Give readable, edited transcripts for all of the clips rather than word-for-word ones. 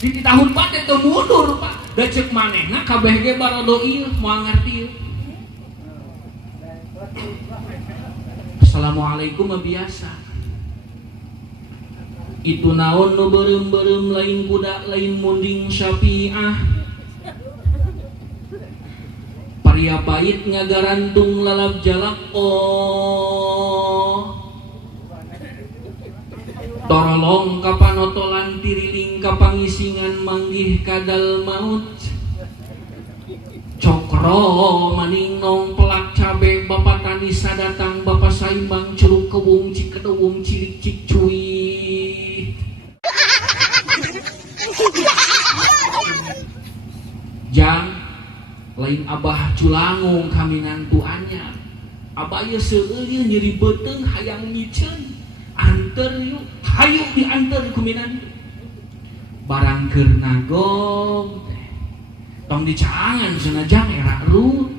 di tahun bade teu mundur Pak. Da ceuk manehna kabeh ge barodo ieu moal ngarti. Assalamualaikum mah biasa. Itu naon nu beureum-beureum lain budak lain munding Syafi'ah. Paria pait ngagarantung lalap jalak torolong kapanotolan tiriling kapangisingan manggih kadal maut. Cokro maning nong pelak cabe bapak tani sadatang bapak saimbang curug kewung cikedewung cilik cik cuy. Jang lain abah culangung kaminan tuannya. Abah ye seueur nyeri beuteng hayang ngiceun. Anter yuk, hayu dianter kuminan. Barang keur nagong tong dicaangan senajang era rut.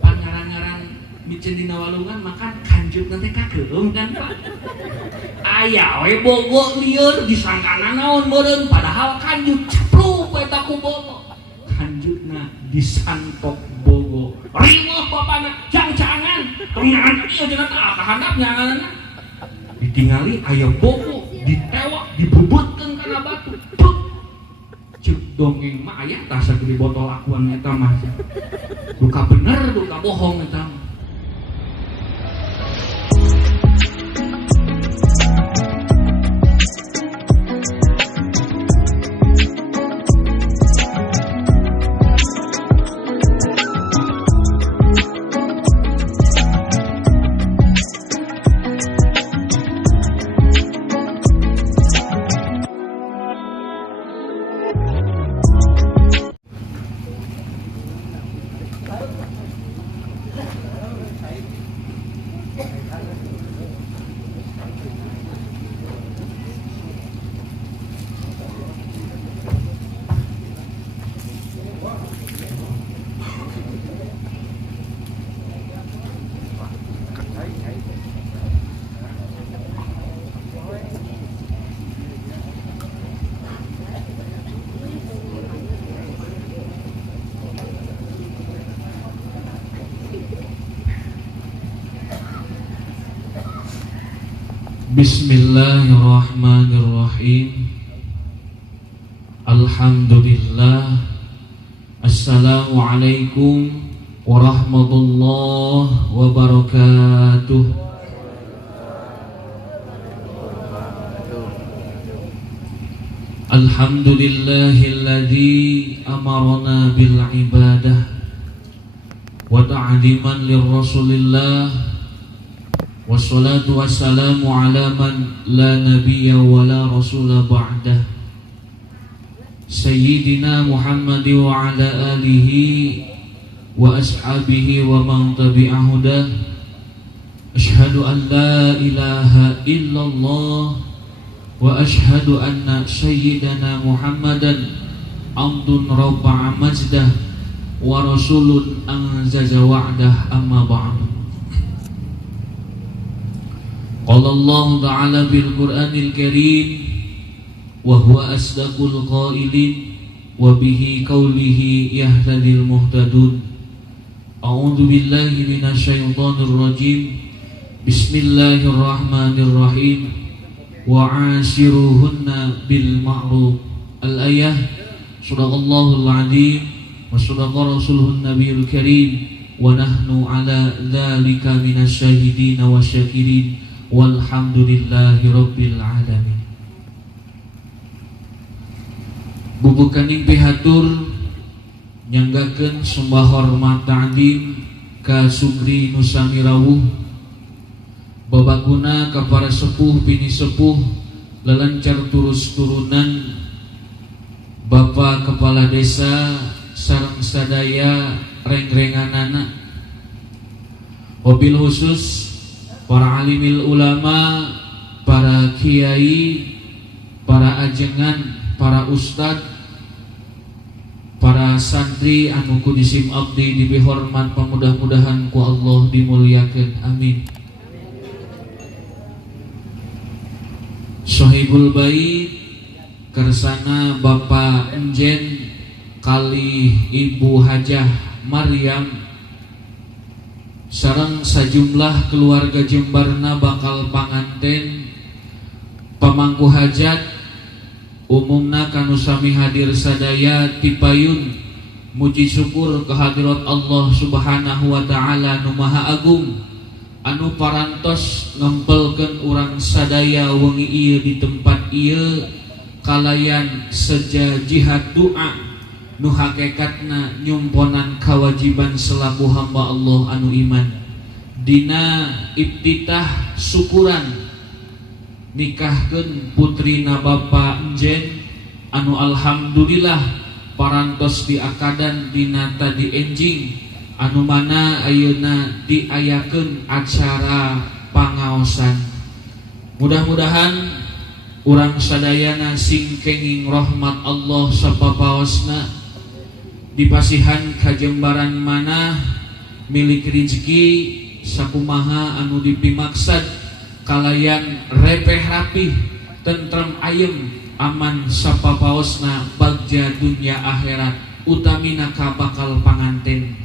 Pan ngarang-ngarang micen dina walungan makan kanjut nanti kageum kan Pak. Aya we bogo lieur disangkana naon meureun padahal kanjut cepluk we taku bogo. Kanjutna disantok bogo. Riweuh bapana jang caangan. Tong nyangan ieu cenah tah kahandap nyanganna. Ditingali aya bogo ditewak dibubutkeun kana batu. Cuk dongeng mah aya tah sagede botol akuan eta mah. Duka bener duka bohong eta mah. Bismillahirrahmanirrahim. Alhamdulillah. Assalamualaikum warahmatullahi wabarakatuh. Alhamdulillahilladzi amarna bil ibadah wa ta'ziman lirrasulillah. Wassalatu wassalamu ala man la nabiyya wa la rasula ba'dah. Sayyidina Muhammad wa ala alihi wa ashabihi wa man tabi'ahudah. Ashhadu an la ilaha illallah wa ashhadu anna sayyidana Muhammadan abdun rabba'a majdah wa rasulun anzaza wa'dah amma ba'du. Qala Allah Ta'ala bil Qur'anil Karim wa huwa asdaqul qailin wa bihi qawlihi yahtadil muhtadun. A'udzu billahi minasyaitonir rajim. Bismillahirrahmanirrahim. Wa 'ashiruhunna bil ma'ruf. Al-ayah. Shadaqallahul 'azim wa shadaqa rasuluhun nabiyul karim wa nahnu 'ala dzalika minasyahidin wa syakirin. Walhamdulillahi rabbil alamin. Bubukaning pihatur nyanggakeun sembah hormat ta'zim ka sugri nusami rawuh babaguna ka para sepuh bini sepuh lelencar turus turunan Bapak Kepala Desa sareng sadaya reng-renganana, wabil khusus para alimil ulama, para kiai, para ajengan, para ustad, para santri anu kudisim abdi dibihormat pamudah-mudahan ku Allah dimuliakeun, amin. Sahibul bait kersana Bapak Enjen kali Ibu Hajah Maryam sareng sajumlah keluarga jembarna bakal panganten pamangku hajat umumna kanu sami hadir sadaya tipayun muji syukur kehadirat Allah Subhanahu wa taala nu maha agung anu parantos ngempelkeun urang sadaya wengi ieu di tempat ieu kalayan seja jihad doa nu hakikatna nyumponan kewajiban selaku hamba Allah anu iman dina iftitah syukuran nikahkeun putrina Bapak Enjen anu alhamdulillah parantos diakadan dina tadi enjing anu mana ayeuna diayakeun acara pangaosan. Mudah-mudahan urang sadayana sing kenging rahmat Allah sapapaosna dipasihan kajembaran mana milik rezeki sakumaha anu dipimaksad kalayan repeh rapih tentrem ayem aman sapapaosna bagja dunya akhirat utamina ka bakal panganten.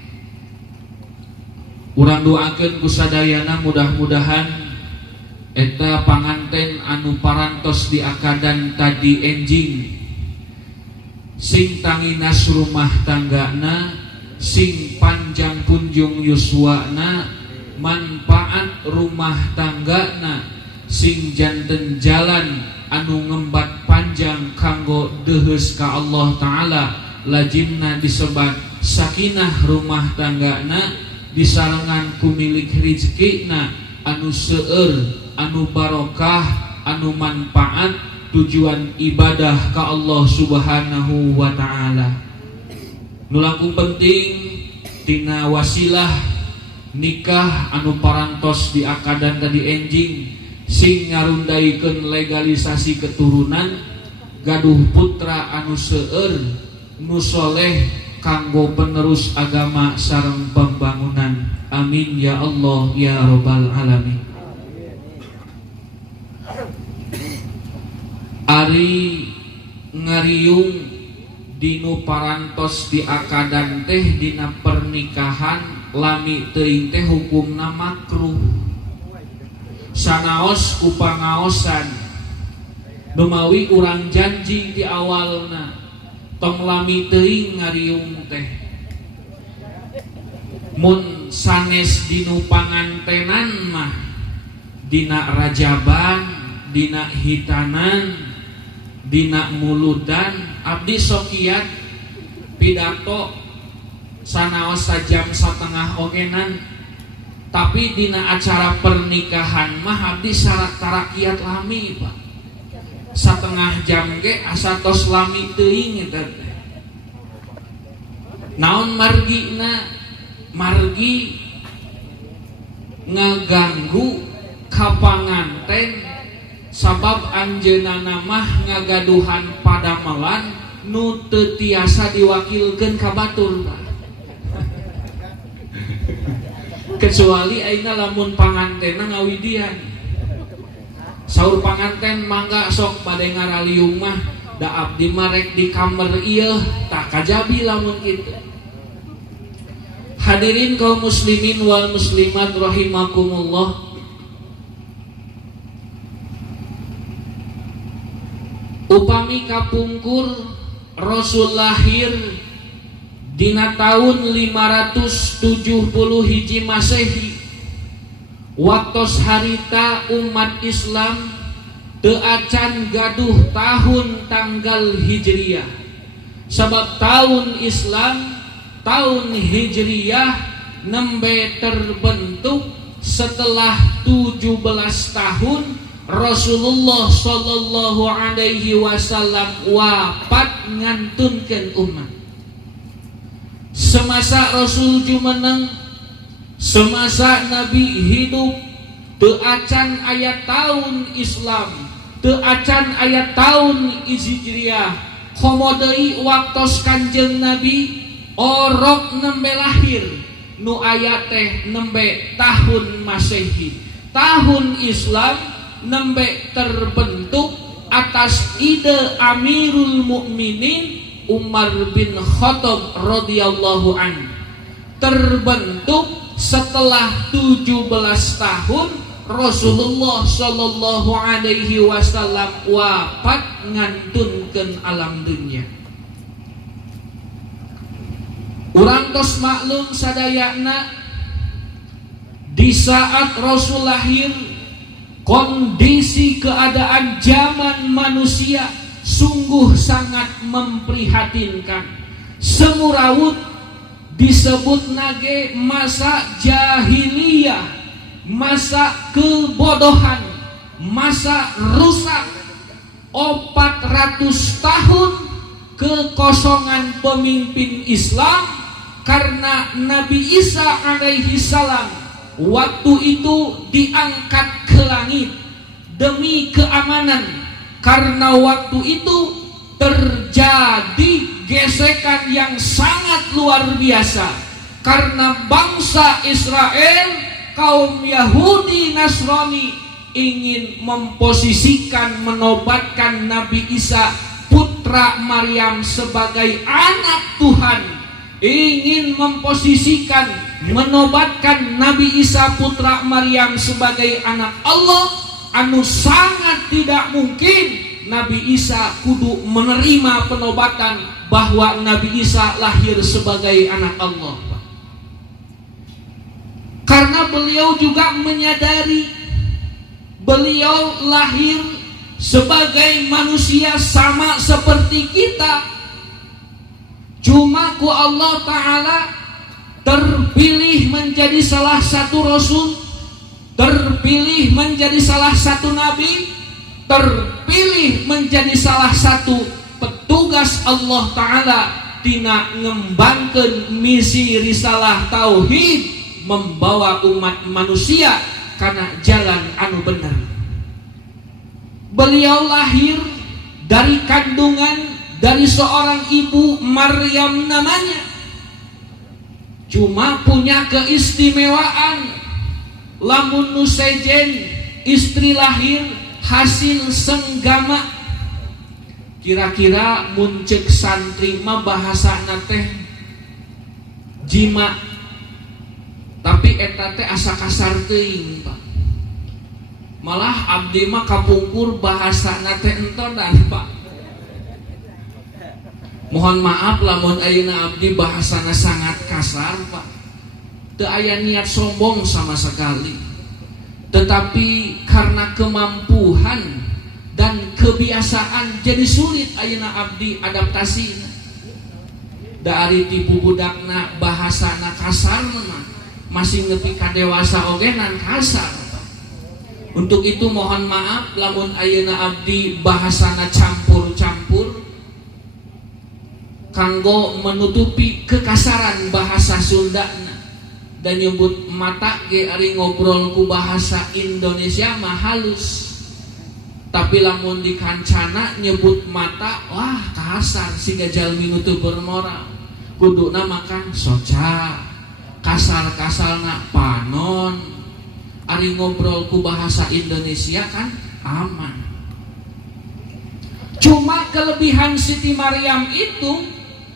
Urang doakeun ku sadayana mudah-mudahan eta panganten anu parantos diakadan tadi enjing sing tanginas rumah tanggana sing panjang kunjung yuswana manfaat rumah tanggana sing janten jalan anu ngembat panjang kanggo deheus ka Allah taala lajimna disebat sakinah rumah tanggana disarengan ku milik rezekina anu seueur anu barokah anu manfaat tujuan ibadah ka Allah Subhanahu wa taala. Nu langkung penting tina wasilah nikah anu parantos diakadan tadi enjing sing ngarundaikeun legalisasi keturunan gaduh putra anu seueur nu soleh kanggo penerus agama sareng pembangunan. Amin ya Allah ya rabbal alamin. Ari ngariung dinu parantos diakadan teh dina pernikahan lami teuing teh hukumna makruh sanaos ku pangaosan dumawi urang janji di awalna tong lami teuing ngariung teh mun sanes dinu pangantenan mah dina rajaban dina hitanan dina muludan abdi sokiat pidato sanaos sajam satengah ogenan tapi dina acara pernikahan mah abdi syarat tarakiat lami Pak satengah jam ge asatos lami teuing eta teh naon margina margi ngaganggu ka panganten sabab anjeunana mah ngagaduhan padamelan nu teu tiasa diwakilkeun ka batur kecuali ayeuna lamun pangantenna ngawidian saur panganten mangga sok bade ngaraliung mah da abdi mah rek di kamar ieu tak kajabi lamun kitu. Hadirin kaum muslimin wal muslimat rahimakumullah, upami kapungkur Rasul lahir dina tahun 570 hiji Masehi waktos harita umat Islam teu acan gaduh tahun tanggal Hijriyah sabab tahun Islam tahun Hijriyah nembe terbentuk setelah 17 tahun Rasulullah sallallahu alaihi wasallam wafat ngantunkeun umat. Semasa Rasul jumeneng, semasa Nabi hidup, teu acan aya tahun Islam, teu acan aya tahun Hijriyah. Komo deui waktos Kanjeng Nabi orok nembe lahir, nu aya teh nembe tahun Masehi. Tahun Islam nembe terbentuk atas ide Amirul Mukminin Umar bin Khattab radhiyallahu anhu. Terbentuk setelah 17 tahun Rasulullah sallallahu alaihi wasallam wafat ngantunkeun alam dunya. Urang tos maklum sadayana di saat Rasul lahir, kondisi keadaan zaman manusia sungguh sangat memprihatinkan. Semurawut disebut nage masa jahiliyah, masa kebodohan, masa rusak. 400 tahun kekosongan pemimpin Islam karena Nabi Isa alaihi salam waktu itu diangkat ke langit demi keamanan, karena waktu itu terjadi gesekan yang sangat luar biasa karena bangsa Israel, kaum Yahudi Nasrani ingin memposisikan, menobatkan Nabi Isa putra Maryam sebagai anak Tuhan, ingin memposisikan, menobatkan Nabi Isa putra Maryam sebagai anak Allah. Anu sangat tidak mungkin Nabi Isa kudu menerima penobatan bahwa Nabi Isa lahir sebagai anak Allah. Karena beliau juga menyadari beliau lahir sebagai manusia sama seperti kita, cuma ku Allah Ta'ala terpilih menjadi salah satu Rasul, terpilih menjadi salah satu Nabi, terpilih menjadi salah satu petugas Allah Ta'ala tina ngembangkeun misi risalah tauhid, membawa umat manusia karena jalan anu benar. Beliau lahir dari kandungan dari seorang ibu Maryam namanya, cuma punya keistimewaan lamun nu sejen istri lahir hasil senggama. Kira-kira muncek santri mah bahasana teh jima, tapi eta teh asa kasar teuing Pak. Malah abdi mah kapungkur bahasana teh entodan Pak. Mohon maaf lamun ayeuna abdi bahasana sangat kasar Pak. Teu aya niat sombong sama sekali, tetapi karena kemampuan dan kebiasaan jadi sulit ayeuna abdi adaptasi. Dari tipu budakna bahasana kasar mah masih nepi ka dewasa oge nan kasar. Untuk itu mohon maaf lamun ayeuna abdi bahasana campur-campur kanggo menutupi kekasaran bahasa Sundana, dan nyebut mata ge ari ngobrol ku bahasa Indonesia mah halus, tapi lamun di kancana nyebut mata wah kasar siga jalmi nu teu bermoral. Kuduna makan soca, kasar-kasarna panon. Ari ngobrol ku bahasa Indonesia kan aman. Cuma kelebihan Siti Maryam itu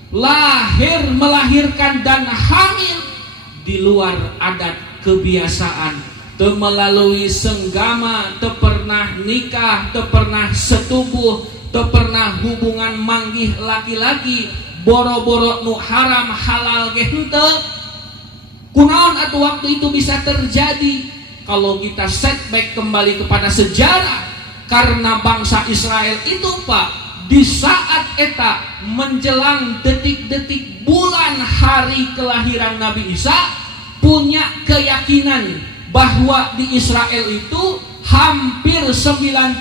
lahir, melahirkan dan hamil di luar adat kebiasaan, teu melalui senggama, teu pernah nikah, teu pernah setubuh, teu pernah hubungan manggih laki-laki, boro-boro nu haram halal ge henteu. Kunaon atuh waktu itu bisa terjadi? Kalau kita setback kembali kepada sejarah, karena bangsa Israel itu Pak, di saat eta menjelang detik-detik bulan hari kelahiran Nabi Isa, punya keyakinan bahwa di Israel itu hampir 99%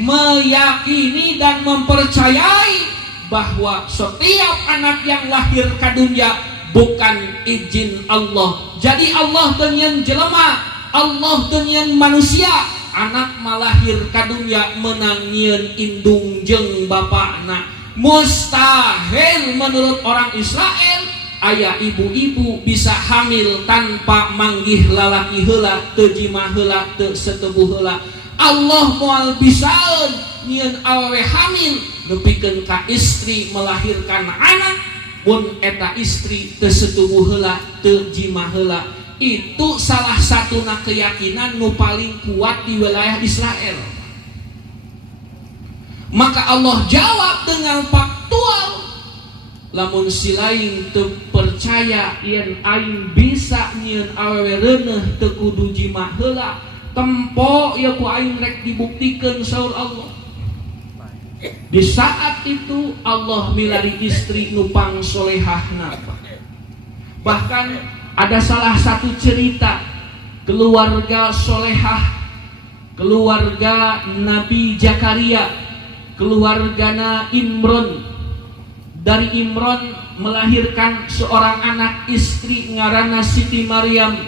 meyakini dan mempercayai bahwa setiap anak yang lahir ke dunia bukan izin Allah. Jadi Allah dengan jelema, Allah dengan manusia, anak malahir ke dunia menang nyieun indung jeung bapakna. Mustahil menurut orang Israel aya ibu-ibu bisa hamil tanpa manggih lalaki heula, teu jima heula, teu setubuh heula. Allah moal bisaeun nyieun awewe hamil nepikeun ka istri melahirkan anak mun eta istri teu setubuh heula teu jima heula. Itu salah satuna keyakinan nu paling kuat di wilayah Israel. Maka Allah jawab dengan faktual, lamun si lain teu percaya yen aing bisa nyieun awewe reuneuh teu kudu jima heula, tempo ya ku aing rek dibuktikeun saur Allah. Di saat itu Allah milari istri nu pangsolehahna. Bahkan ada salah satu cerita keluarga solehah, keluarga Nabi Zakaria, keluargana Imron. Dari Imron melahirkan seorang anak istri ngaranna Siti Maryam.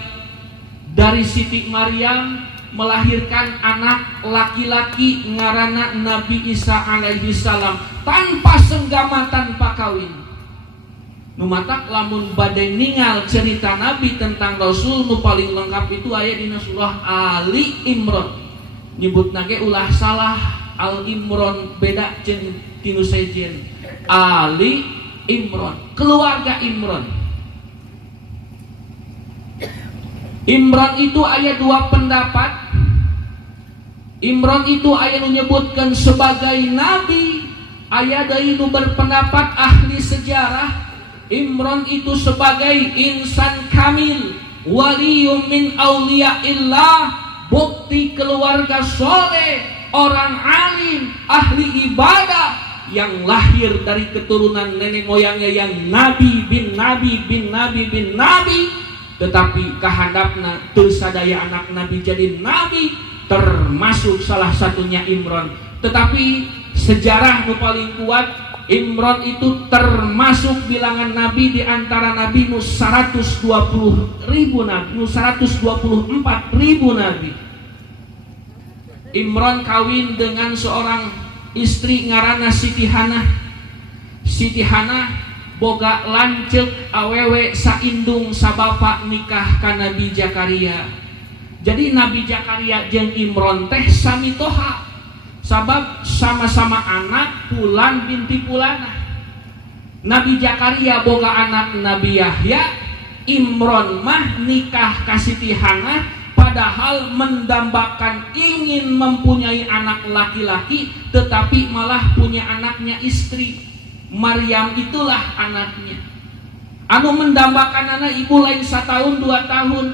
Dari Siti Maryam melahirkan anak laki-laki ngaranna Nabi Isa alaihi salam tanpa senggama, tanpa kawin. Numatak lamun badai ningal cerita Nabi tentang Rasul nu paling lengkap itu aya dina surah Ali Imran. Nyebutna ge ulah salah, Al Imran beda jeung tinu sejen. Ali Imran, keluarga Imran. Imran itu aya dua pendapat. Imran itu aya nu nyebutkeun sebagai nabi, aya deui nu berpendapat ahli sejarah Imran itu sebagai insan kamil, waliyum min auliyaillah, bukti keluarga soleh, orang alim, ahli ibadah yang lahir dari keturunan nenek moyangnya yang nabi bin nabi bin nabi bin nabi, tetapi kahandapna teu sadaya anak nabi jadi nabi, termasuk salah satunya Imran. Tetapi sejarah nu paling kuat, Imran itu termasuk bilangan nabi di antara nabi nu 120.000 nabi, nu 124.000 nabi. Imran kawin dengan seorang istri ngaranna Siti Hanah. Siti Hanah boga lanceuk awewe saindung sabapa nikah ka Nabi Zakaria. Jadi Nabi Zakaria jeung Imran teh samitoha, sabab sama-sama anak Pulan binti Pulanah. Nabi Zakaria boga anak Nabi Yahya, Imran mah nikah ka Siti Hanah, padahal mendambakan ingin mempunyai anak laki-laki, tetapi malah punya anaknya istri. Maryam itulah anaknya. Anu mendambakan anak ibu lain 1 tahun 2 tahun.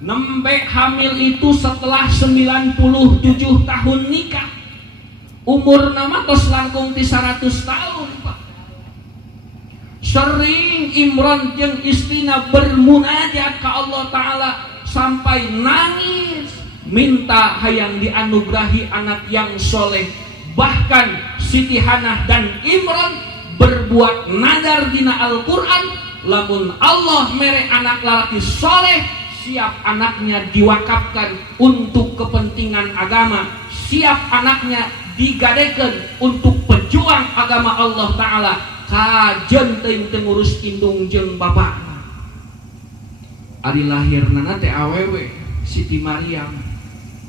Nembe hamil itu setelah 97 tahun nikah. Umur nama tos langkung ti 100 tahun, Pak. Sering Imran jeung istrina bermunajat ka Allah Ta'ala sampai nangis minta hayang dianugerahi anak yang soleh. Bahkan Siti Hanah dan Imran berbuat nadar dina Al-Quran, lamun Allah mere anak laki soleh, siap anaknya diwakafkan untuk kepentingan agama, siap anaknya digadekeun untuk pejuang agama Allah Ta'ala, kajen teuing teu ngurus indung jeung bapakna. Ari lahirna teh awewe Siti Maryam,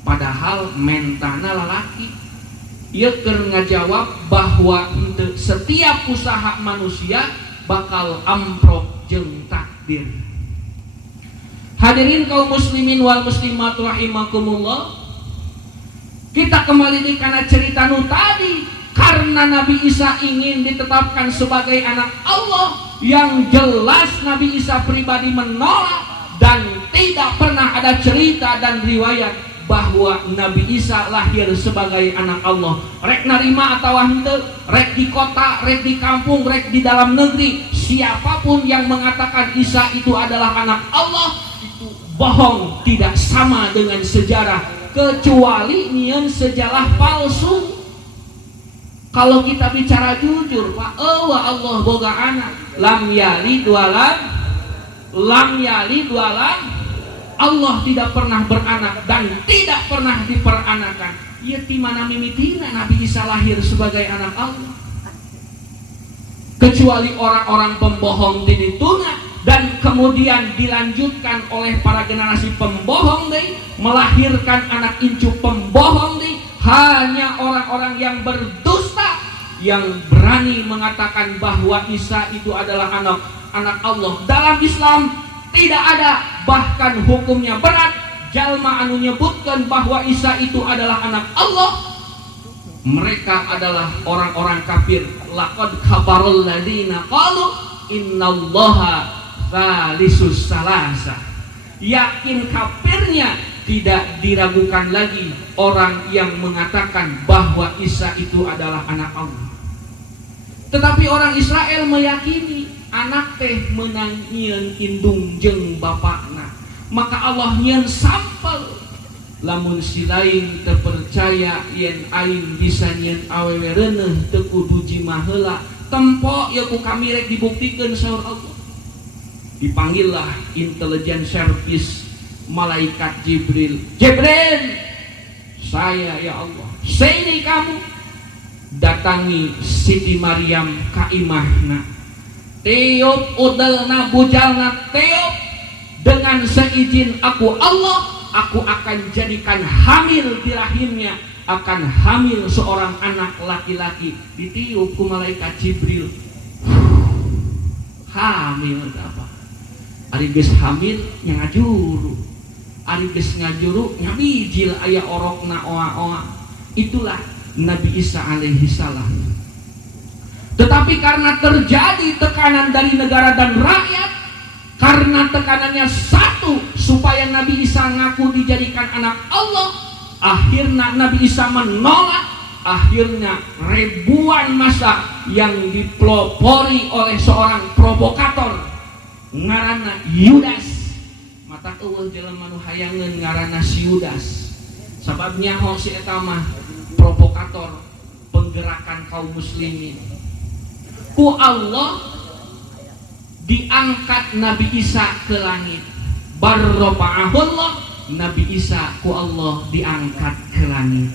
padahal mentana lalaki. Ia keur ngajawab bahwa setiap usaha manusia bakal amprok jeung takdir. Hadirin kaum muslimin wal muslimat rahimakumullah, kita kembali di kana cerita nu tadi. Karena Nabi Isa ingin ditetapkan sebagai anak Allah, yang jelas Nabi Isa pribadi menolak, dan tidak pernah ada cerita dan riwayat bahwa Nabi Isa lahir sebagai anak Allah. Rek narima atau henteu, rek di kota, rek di kampung, rek di dalam negeri, siapapun yang mengatakan Isa itu adalah anak Allah, itu bohong, tidak sama dengan sejarah, kecuali nyieun sejarah palsu. Kalau kita bicara jujur, Pak, Allah boga anak, lam yalid walam Allah tidak pernah beranak dan tidak pernah diperanakan. Ieu ti mana mimitina Nabi Isa lahir sebagai anak Allah. Kecuali orang-orang pembohong di dituna dan kemudian dilanjutkan oleh para generasi pembohong deui, melahirkan anak incu pembohong deui. Hanya orang-orang yang berdusta yang berani mengatakan bahwa Isa itu adalah anak Allah. Dalam Islam tidak ada, bahkan hukumnya berat, jalma anu nyebutkan bahwa Isa itu adalah anak Allah. Mereka adalah orang-orang kafir. Laqad kafarul ladzina qalu innallaha tsalisus salasa. Yakin kafirnya, tidak diragukan lagi orang yang mengatakan bahwa Isa itu adalah anak Allah. Tetapi orang Israel meyakini anak teh meunang nyieun indung jeung bapakna. Maka Allah nyieun sampel, lamun si lain teu percaya yen aing bisa nyieun awewe reuneuh teu kudu jimah heula, tempo ya ku kami rek dibuktikeun saur Allah. Dipanggillah intelijen service malaikat Jibril. Jibril, saya ya Allah, sini kamu datangi Siti Maryam ka imahna, tiup udelna bujalna, tiup, dengan seizin aku Allah, aku akan jadikan hamil di rahimnya, akan hamil seorang anak laki-laki. Ditiup ku malaikat Jibril, hamil apa? Ari geus hamil nya ngajuru, ari geus ngajuru nya bijil aya orokna oa-oa. Itulah Nabi Isa alaihi salam. Tetapi karena terjadi tekanan dari negara dan rakyat, karena tekanannya satu supaya Nabi Isa ngaku dijadikan anak Allah, akhirnya Nabi Isa menolak. Akhirnya ribuan massa yang dipelopori oleh seorang provokator ngaranna Yudas. Mata eueuh jelema nu hayangeun ngaranna si Yudas. Sababnya ho si eta mah provokator penggerakan kaum muslimin. Ku Allah diangkat Nabi Isa ke langit. Barrofa'ahullah, Nabi Isa ku Allah diangkat ke langit.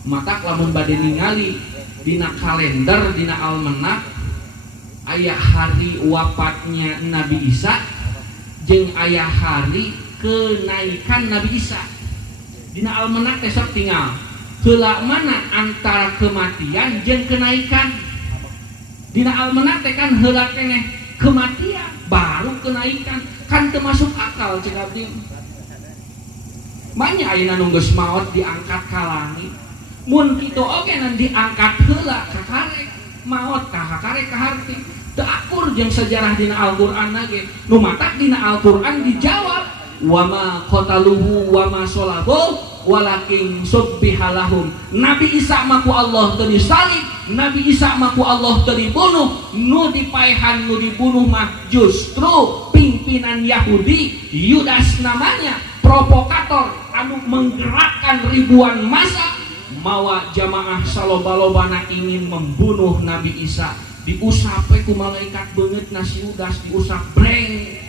Mata lamun bade ningali dina kalender, dina almanak, aya hari wafatnya Nabi Isa jeung aya hari kenaikan Nabi Isa. Dina almanak teh sok tinggal heula mana antara kematian jeung kenaikan. Dina almanak teh kan heula keneh kematian baru kenaikan, kan termasuk akal cek abdi. Manya ayeuna nu geus maot diangkat ka langit. Mun kitu oge nan diangkat heula ka karek, maot ka karek ka harti. Teu akur jeung sejarah dina Al-Qur'an lagi. Nu matak dina Al-Qur'an dijawab, wa ma qataluhu wa ma salabuhu walakin subbihalahum. Nabi Isa maku Allah teu disalib, Nabi Isa maku Allah teu dibunuh. Nu dipaehan nu dibunuh mah justru pimpinan Yahudi, Yudas namanya, provokator anu menggerakkan ribuan massa mawa jamaah saloba-lobana ingin membunuh Nabi Isa. Diusap ku malaikat beungeutna si Yudas, diusap breng.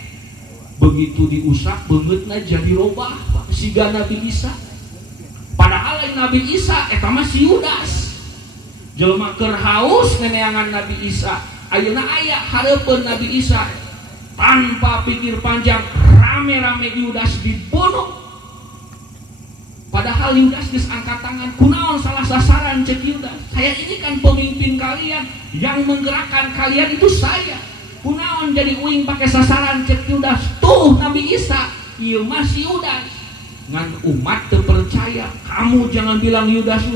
Begitu diusap beungeutna jadi robah siga Nabi Isa. Padahal Nabi Isa eta mah si Yudas. Jelema keur haus neneangan Nabi Isa. Ayeuna aya hareupeun Nabi Isa. Tanpa pikir panjang, rame-rame Yudas dibunuh. Padahal Yudas geus angkat tangan, kunaon salah sasaran cek Yudas. Saya ini kan pemimpin kalian, yang menggerakkan kalian itu saya. Kunaon jadi uing pakai sasaran cek Yudas. Tuh Nabi Isa, ieu mah si Yudas. Ngan umat teu percaya, kamu jangan bilang Yudas,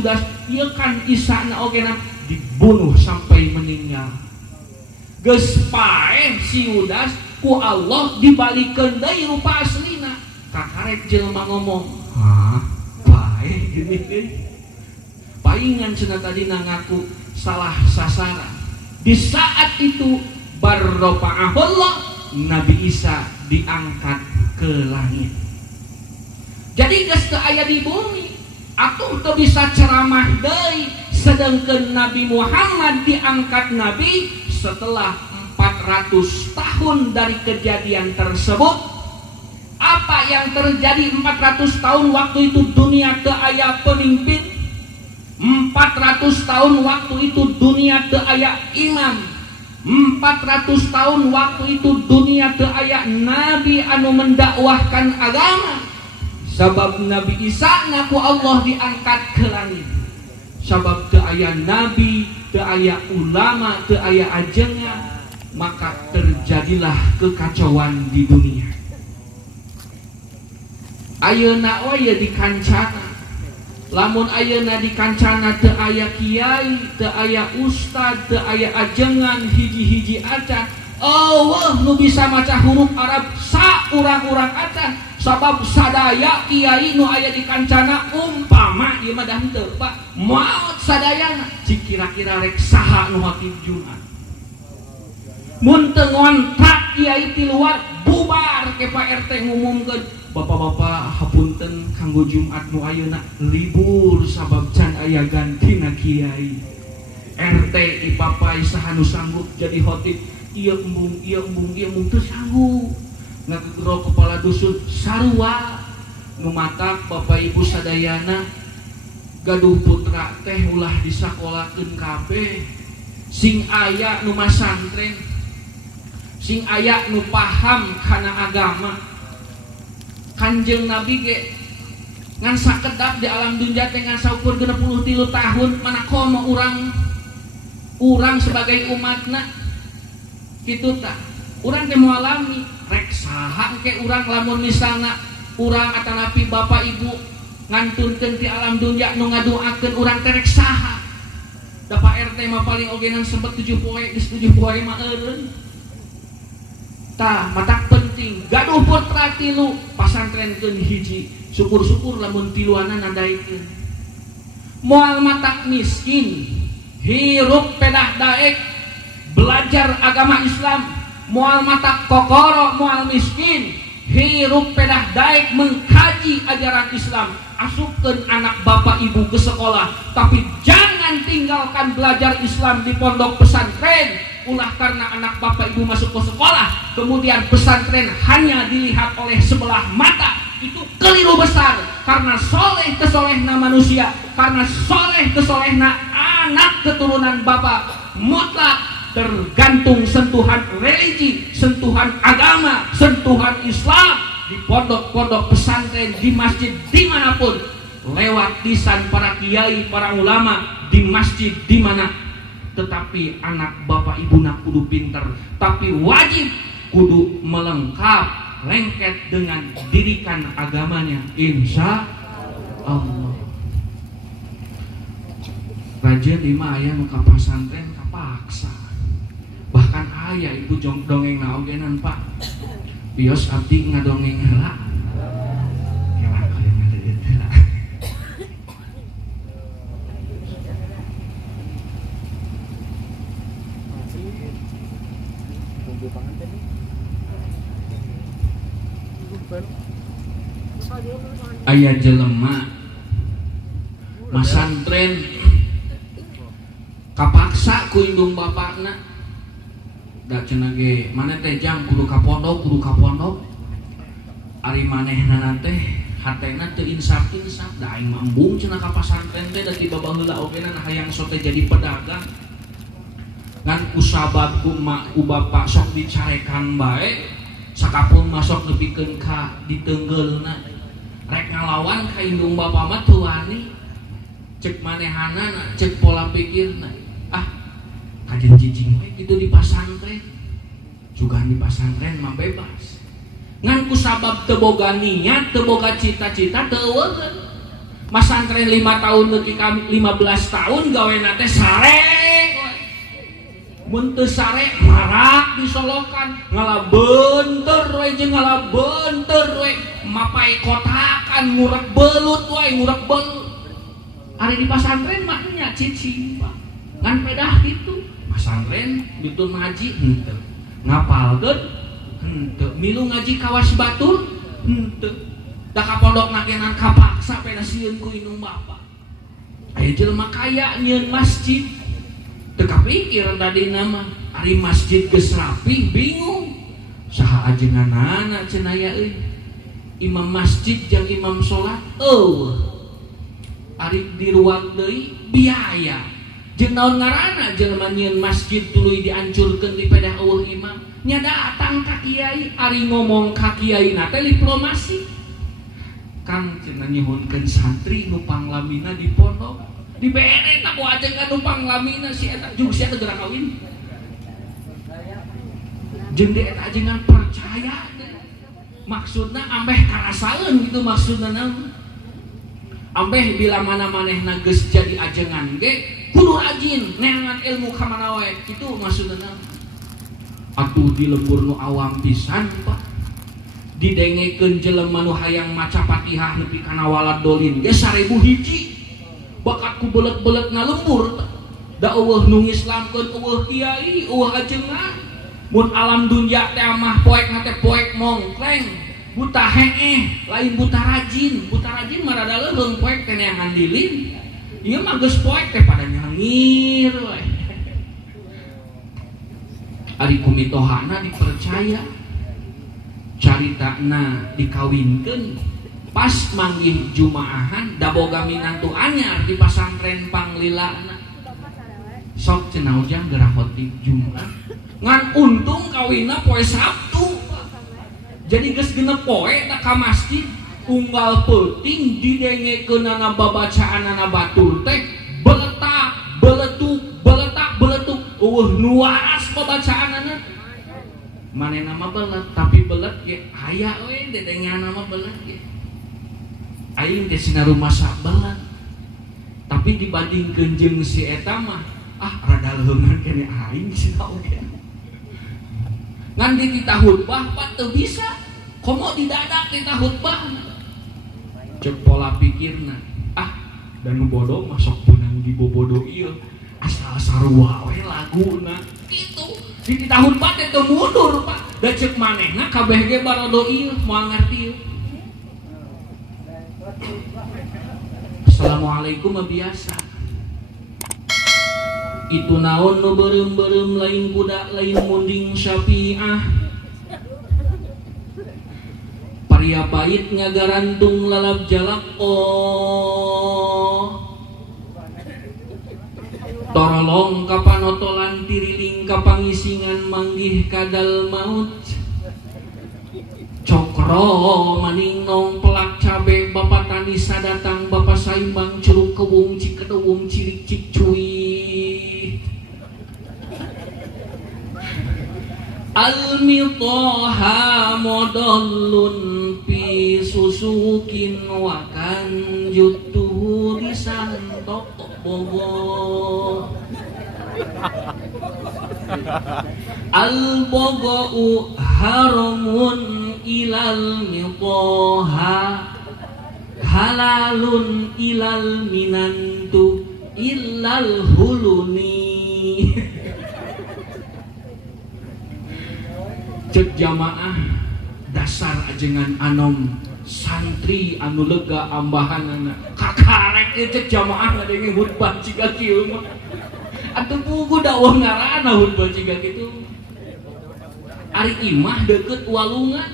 ieu kan Isa na ogena dibunuh sampai meninggal. Geus paeh si Yudas ku Allah dibalikeun deui rupa aslina. Kakarek jelema ngomong, "Hah? Gini palingan cenah tadi ngaku salah sasaran." Di saat itu barrofa'ahullah, Nabi Isa diangkat ke langit. Jadi geus teu aya di bumi, atuh teu bisa ceramah deui. Sedangkan Nabi Muhammad diangkat nabi setelah 400 tahun dari kejadian tersebut. Apa yang terjadi 400 tahun waktu itu? Dunia teu aya pemimpin. 400 tahun waktu itu dunia teu aya imam. 400 tahun waktu itu dunia teu aya nabi anu mendakwahkan agama. Sabab Nabi Isa ku Allah diangkat ke langit. Sabab teu aya nabi, teu aya ulama, teu aya ajengan, maka terjadilah kekacauan di dunia. Ayeuna we di kancana, lamun ayeuna di kancana teu aya kiai, teu aya ustad, teu aya ajengan, hiji-hiji acan, eueuh nu bisa maca huruf Arab sa urang-urang acan. Sabab sadaya kiai nu aya di kancana umpama ieu mah dah henteu Pak, maot sadayana cik kira-kira rek saha nu hatib Jumat. Mun teu ngontrak kiai ti luar bubar ke Pak RT ngumumkeun, bapak-bapak hapunten kanggo Jumat nu ayeuna libur sabab can aya gantina kiai. RT ipapai saha nu sanggup jadi khotib, ieu embung teu sanggup. Ngagegero kepala dusun sarua nu matak bapak ibu sadayana gaduh putra teh ulah disakolakeun kabeh. Sing aya nu masantren, sing aya nu paham kana agama. Kanjeng Nabi ge ngan sakedap di alam dunya teh ngan saukur 63 tahun mana komo urang sebagai umatna kitu tah. Urang teh moal alami rek saha ke urang lamun misalna urang atanapi bapak ibu ngantunkeun ti alam dunya nu ngadoakeun urang teh rek saha. Da Pak RT mah paling oge nang sempet 7 poe, geus 7 poe mah eureun. Tah matak penting gaduh putra tilu pasantrenkeun hiji, syukur-syukur lamun tiluana nadaikeun. Moal matak miskin hirup pedah daek belajar agama Islam, moal matak kokoro moal miskin hirup pedah daek mengkaji ajaran Islam. Asupkeun anak bapak ibu ke sekolah, tapi jangan tinggalkan belajar Islam di pondok pesantren. Ulah karena anak bapak ibu masuk ke sekolah kemudian pesantren hanya dilihat oleh sebelah mata, itu keliru besar. Karena soleh kesolehna manusia, karena soleh kesolehna anak keturunan bapak mutlak tergantung sentuhan religi, sentuhan agama, sentuhan Islam di pondok-pondok pesantren, di masjid dimanapun, lewat lisan para kiai, para ulama, di masjid di mana. Tetapi anak bapak ibu nak kudu pinter, tapi wajib kudu melengkap lengket dengan dirikan agamanya, insya Allah. Raja lima ayah muka pesantren kapaksa, bahkan ayah ibu dongeng naogenan Pak bios abdi ngadongeng heula heula kaya ngadeut heula. Aya jelema masantren kapaksa ku indung bapakna, da cenah ge mana teh jang kudu ka pondok ari manehna teh hatena teu insaf-insaf, da aing mah embung cenah ka pasantren teh da tiba baheula ogena hayang sok teh jadi pedagang. Kan usabab ku mak ku bapak sok dicarekan bae sakapun masuk nepikeun ka diteunggeulna rek ngalawan ka indung bapak mah teu wani. Cek manehanana cek pola pikirna, kajen jijing we kitu di pasantren, juga di pasantren mah bebas. Ngan ku sabab teu boga niat, teu boga cita-cita, teu eueuh. Masantren 5 tahun leuki ka 15 tahun gawena teh sare. Mun teu sare marak disolokan, ngalabeunteur we jeung ngalabeunteur we, mapai kotakan ngurek belut we, ngurek belut. Ari di pasantren mah nya cicing Pak. Ngan pedah gitu. Pasantren bitul ngaji henteu. Ngapalkeun henteu. Milu ngaji kawas batur henteu. Da ka pondok nagenan kapaksa peda sieun ku indung bapak. Aya jelema kaya nyieun masjid. Teu kapikir tadi nama ari masjid geus rapi bingung. Saha ajenganana cenah aya euy. Imam masjid jeung imam salat ari di ruang deui biaya jeung naon ngaranna jelema nyieun masjid tuluy dihancurkeun di pedah eueuh imam nya datang ka kiai ari ngomong ka kiai na teh diplomasi Kang cenah nyuhunkeun santri nu panglamina di pondok dibere tak ku ajengan nu panglamina si eta jeung sia teu geura kawin jeung di eta ajengan percaya maksudna ambeh karasaeun gitu maksudna naon ambeh bila mana manehna geus jadi ajengan ge kudu rajin neangan ilmu ka mana wae kitu maksudna atuh di lembur nu awam pisan Pak didengekeun jelema nu hayang maca Fatihah nepi kana walad dolin ge 1000 hiji bakat ku beuleut-beuleutna lembur da eueuh nu ngislamkeun eueuh kiai eueuh ajengan mun alam dunya teh mah poek teh poek mongkleng buta heeh lain buta rajin mah rada leuleung poek teh neangan dilin ieu mah geus poek teh pada nyangir we ari kumitohana dipercaya caritana dikawinkeun pas manggih jumaahan da boga minantu anyar di pasantren Panglilana sok cenah ujang geura khotib Jumat ngan untung kawinna poe Sabtu jadi geus genep poe da ka masjid unggal peuting didengekeunana babacaanana batur teh beletak beletuk eueuh nu waras babacaanana manehna mah belet tapi belet ge aya we dedenganna mah belet ge aing teh sina rumasa belet tapi dibandingkeun jeung si eta mah rada leungan kene aing sina oge ngan di kita khutbah Pak teu bisa komo didadak kita khutbah cek pola pikirna dan nu bodoh masuk punang di bobodo ieu asal sarua we laguna kitu di kita khutbah teh teu mundur Pak da cek manehna kabeh ge barodo ieu moal ngarti Assalamualaikum mah biasa itu naon nu beureum-beureum lain budak lain munding Syafi'ah paria pait ngagarantung lalap jalak torolong kapanotolan tiriling kapangisingan manggih kadal maut cokro maning nong pelak cabe bapak tani sadatang bapak saimbang curug kewung cikedewung cirik cik cuy al-mitoha modolun pi susukin wakan jutuhu disantok bogo al-bogo'u haramun ilal mitoha halalun ilal minantu illal huluni cek jamaah dasar ajengan anom santri anu lega ambahanana kakarek cek jamaah ngadenge khutbah ciga kieu mah atuh pugu dakwah ngaranna khutbah ciga kitu ari imah deukeut walungan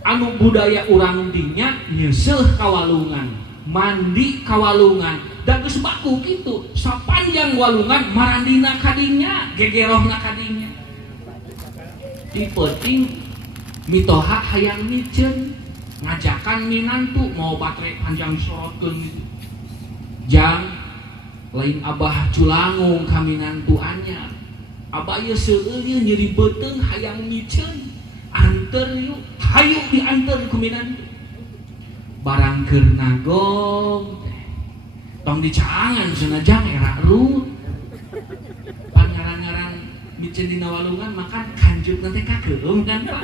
anu budaya urang dinya nyeuseul ka walungan mandi ka walungan da geus baku kitu sapanjang walungan marandina ka dinya gegerohna ka dinya dipenting mitoha hayang miceun ngajakan minantu mau baterai panjang sorotkeun gitu jang lain abah culangung ka minantu anyar abah ieu seueur ieu nyeri beuteung hayang miceun anter yuk hayu dianter ku minantu barang keur nagong tong dicaangan cenah jang era rut pangaran-ngaran miceun dina walungan makan kanjut nanti kakeung kan Pak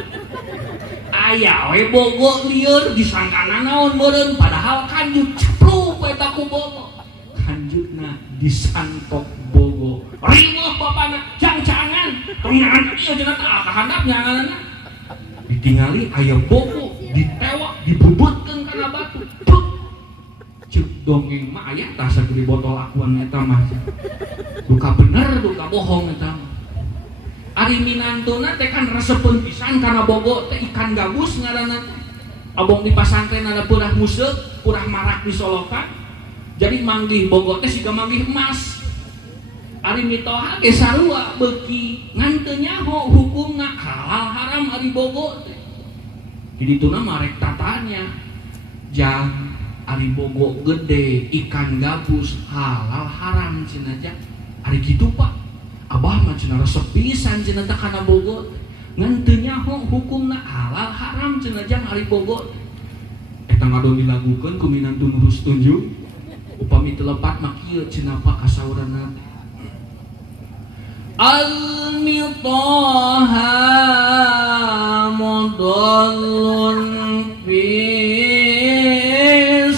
aya we bogo lieur disangkana naon meureun padahal kanjut cepluk eta ku bogo kanjutna disantok bogo riweuh bapana jang caangan tong nyangan ieu cenah teh kahandap nyanganna ditingali aya bogo ditewak dibubutkeun kana batu puk ceuk dongeng mah aya tah sagede botol akuan eta mah duka bener duka bohong eta mah ari minantuna teh kan resepeun pisan kana bogo teh ikan gabus ngaranna abong di pasantren ada purah museuk purah marak disolokan jadi manggih bogo teh siga manggih emas ari mitoha ge sarua beuki ngan teu nyaho hukumna halal haram ari bogo teh. Jadi tuna marek tatanya jang ari bogo gede ikan gabus halal haram cenah jang ari kitu Pak. Abah mah cenah resep pisan cenah teh kana bogo teh. Ngan teu nyaho hukumna halal haram cenah jang ari bogo teh. Eta ngadon dilagukeun ku minantu nurus tunjuk. Upami teu lepat mah kieu cenah Pak kasaurana teh. Al-mitoha modalun fi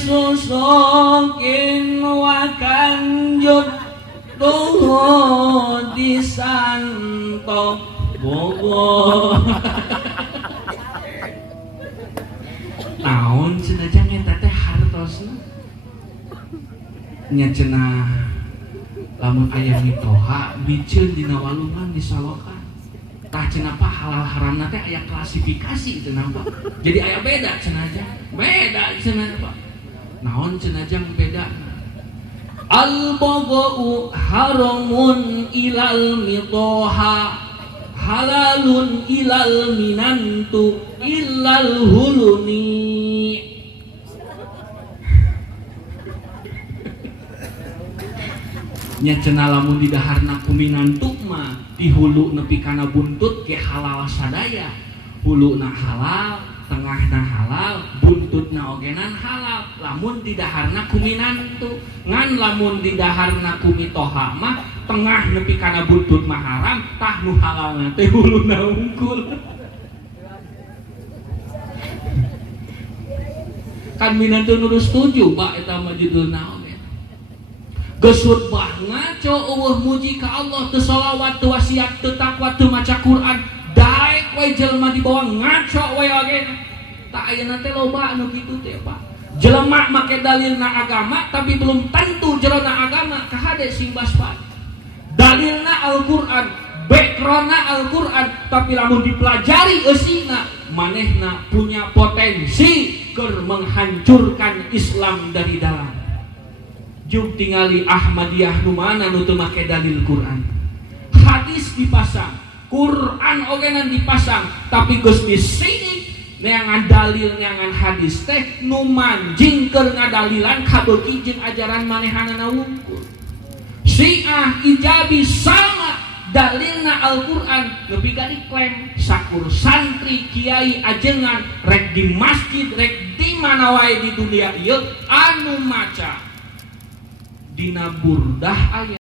susukin wa kanjut tuhu disanto bogo. Naon cenah jang eta teh hartosna nya cenah lamun aya mitoha biceun dina walungan disalokan tah cenah Pak halal haramna teh aya klasifikasi teu nampak. Jadi aya beda cenah jang beda cenah Pak. Naon cenah jang beda? Al bogo haramun ilal mitoha halalun ilal minantu illal huluni. Nya cenah lamun di daharna kuminantu mah di hulu nepi kana buntut ge halal sadaya. Huluna halal, tengahna halal, buntutna ogenan halal. Lamun di daharna kuminantu, ngan lamun di daharna kumitoha mah tengah nepi kana buntut mah haram, tah nu halalna teh huluna unggul. Kan minantu nurus tuju Pak eta mah judulna. Gesut bah ngaco eueuh muji ka Allah teu shalawat teu wasiat teu takwa teu maca Quran daek we jelema di bawah ngaco we oge tak ayeuna teh loba anu kitu teh Pak. Jelema make dalilna agama tapi belum tentu jelema agama kahade sing baspat. Dalilna Al-Qur'an, backgroundna Al-Qur'an tapi lamun dipelajari eusina manehna punya potensi keur menghancurkan Islam dari dalam. Juk tingali Ahmadiyah nu mana nu teu make dalil Quran. Hadis dipasang, Quran ogenan dipasang, tapi geus misini neangan dalil neangan hadis teh nu manjing keur ngadalilan kabeuki jeung ajaran manehanana wungkul. Syiah Ijabi sama dalilna Al-Qur'an nepi ka diklaim sakur santri kiai ajengan rek di masjid rek di mana wae di dunia ieu anu maca dina burdah ayat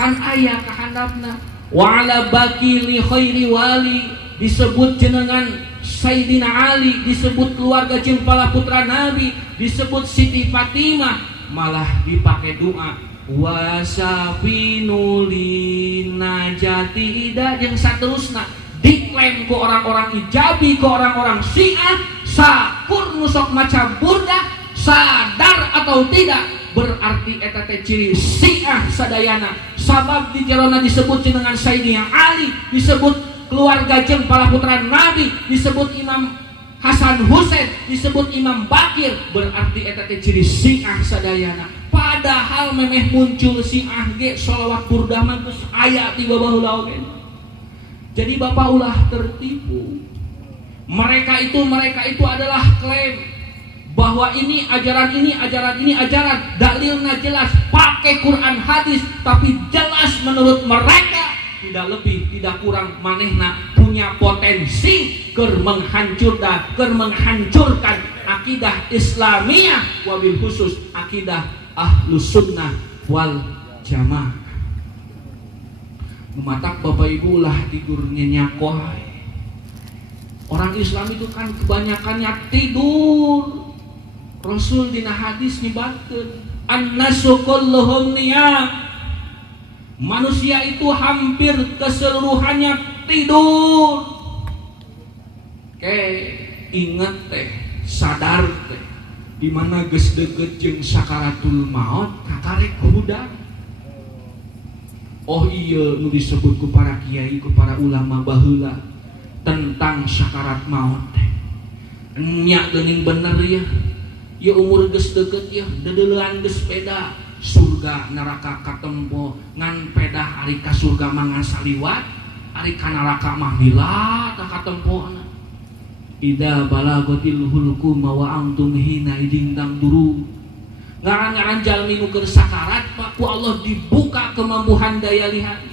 kan aya kahandapna wa ala baki li khairi wali disebut jenengan Sayyidina Ali, disebut keluarga jeung pala putra Nabi, disebut Siti Fatimah, malah dipakai doa wasafinuli najati ida jeung saterusna diklaim ku orang-orang Ijabi, ku orang-orang Syiah sakur nusok maca burdah sadar atau tidak berarti eta teh ciri Syiah sadayana. Sabab di jerona disebut dengan Sayyidina Ali, disebut keluarga jeung para putra Nabi, disebut Imam Hasan Husain, disebut Imam Bakir, berarti eta teh ciri Syiah sadayana. Padahal memeh muncul Syiah ge sholawat burdah mah geus aya ti babaheula oge. Jadi bapak ulah tertipu. Mereka itu adalah klaim bahwa ini ajaran dalilnya jelas pakai Quran hadis, tapi jelas menurut mereka tidak lebih tidak kurang manehna punya potensi keur menghancurkan akidah Islamiyah wabil khusus akidah Ahlus Sunnah wal jamaah. Mematak Bapak Ibu ulah tidurnya nyakoh. Orang Islam itu kan kebanyakannya tidur. Rasul dina hadis nyebatkeun an-nasu kulluhum niyam. Manusia itu hampir keseluruhannya tidur. Ingat teh, sadar teh, di mana geus deukeut jeung sakaratul maut kakarek hudang. Oh iya, nu disebut ku para kiai, ku para ulama baheula tentang sakarat maut teh. Nya geuning bener ya. Ya umur geus deukeut ya, deudeulean geus peda. Surga neraka katempo ngan pedah ari ka surga mangan saliwat, ari ka neraka mah lila tah katempona. Ida balagatil hulqum wa antum hina idin tangduru. Ngaran-ngaran jalmi nu keur sakarat Pak ku Allah dibuka kemampuan daya lihat.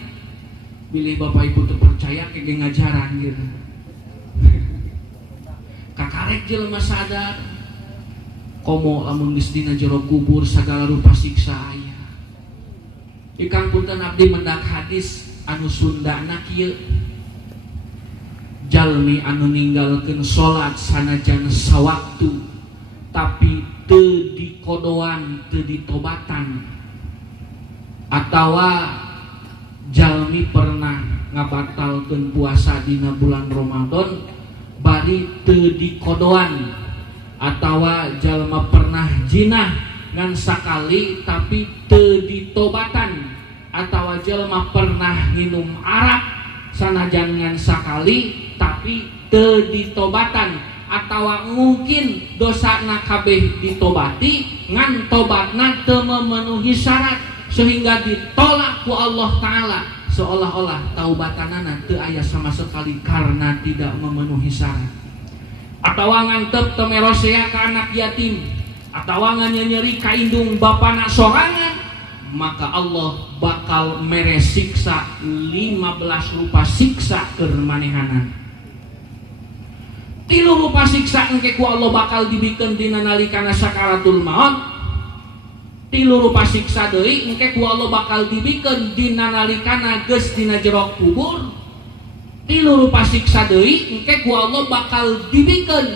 Bilih Bapak Ibu teu percaya kege ngajaran gitu. Kakarek jelema sadar komo lamun geus dina jero kubur sagala rupa siksa aya. Ikang punten abdi mendak hadis anu Sundana kieu. Jalmi anu ninggalkeun salat sanajan sawaktu tapi teu dikodoan, teu ditobatan, atawa jalmi pernah ngabatalkeun puasa dina bulan Ramadan bari teu dikodoan, atawa jalma pernah jinah ngan sakali tapi teu ditobatan, atawa jalma pernah nginum arak sanajan ngan sakali tapi teu ditobatan, atawa mungkin dosana kabeh ditobati ngan tobatna teu memenuhi syarat sehingga ditolak ku Allah Ta'ala, seolah-olah taubatanana teu aya sama sekali karena tidak memenuhi syarat. Atawa ngantep temerosea ka anak yatim, atawa nyeri ka indung bapana sorangan, maka Allah bakal mere siksa 15 rupa siksa keur manehanana. 3 rupa siksa engke ku Allah bakal dibikeun dina nalikana sakaratul maut. 3 rupa siksa deui engke ku Allah bakal dibikeun dina nalikana geus dina jero kubur. 3 rupa siksa deui engke ku Allah bakal dibikeun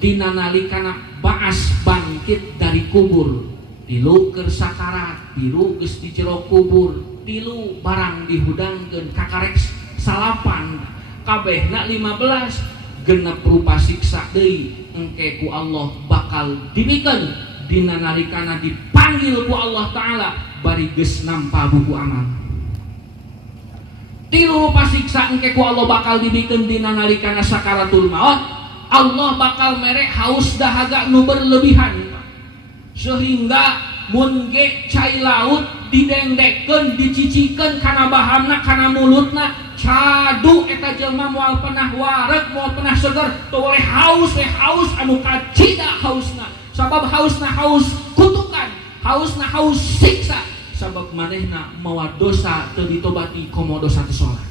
dina nalikana baas bangkit dari kubur. 3 keur sakarat, 3 geus di jero kubur, 3 barang dihudangkeun kakarek salapan, kabehna 15. Genep rupa siksa deui engke ku Allah bakal dibikeun dina nalikana dipanggil ku Allah Ta'ala bari geus nampa buku amal. 3 rupa siksa engke ku Allah bakal dibikeun dina nalikana sakaratul maut. Allah bakal mere haus dahaga nu berlebihan sehingga mun ge cai laut didengdekkeun dicicikeun kana bahanna kana mulutna cadu eta jelema moal pernah wareg moal pernah seger teu boleh haus anu kacida hausna sabab hausna haus kutukan hausna haus siksa sabab manehna mawa dosa teu ditobati komo dosa teu salat.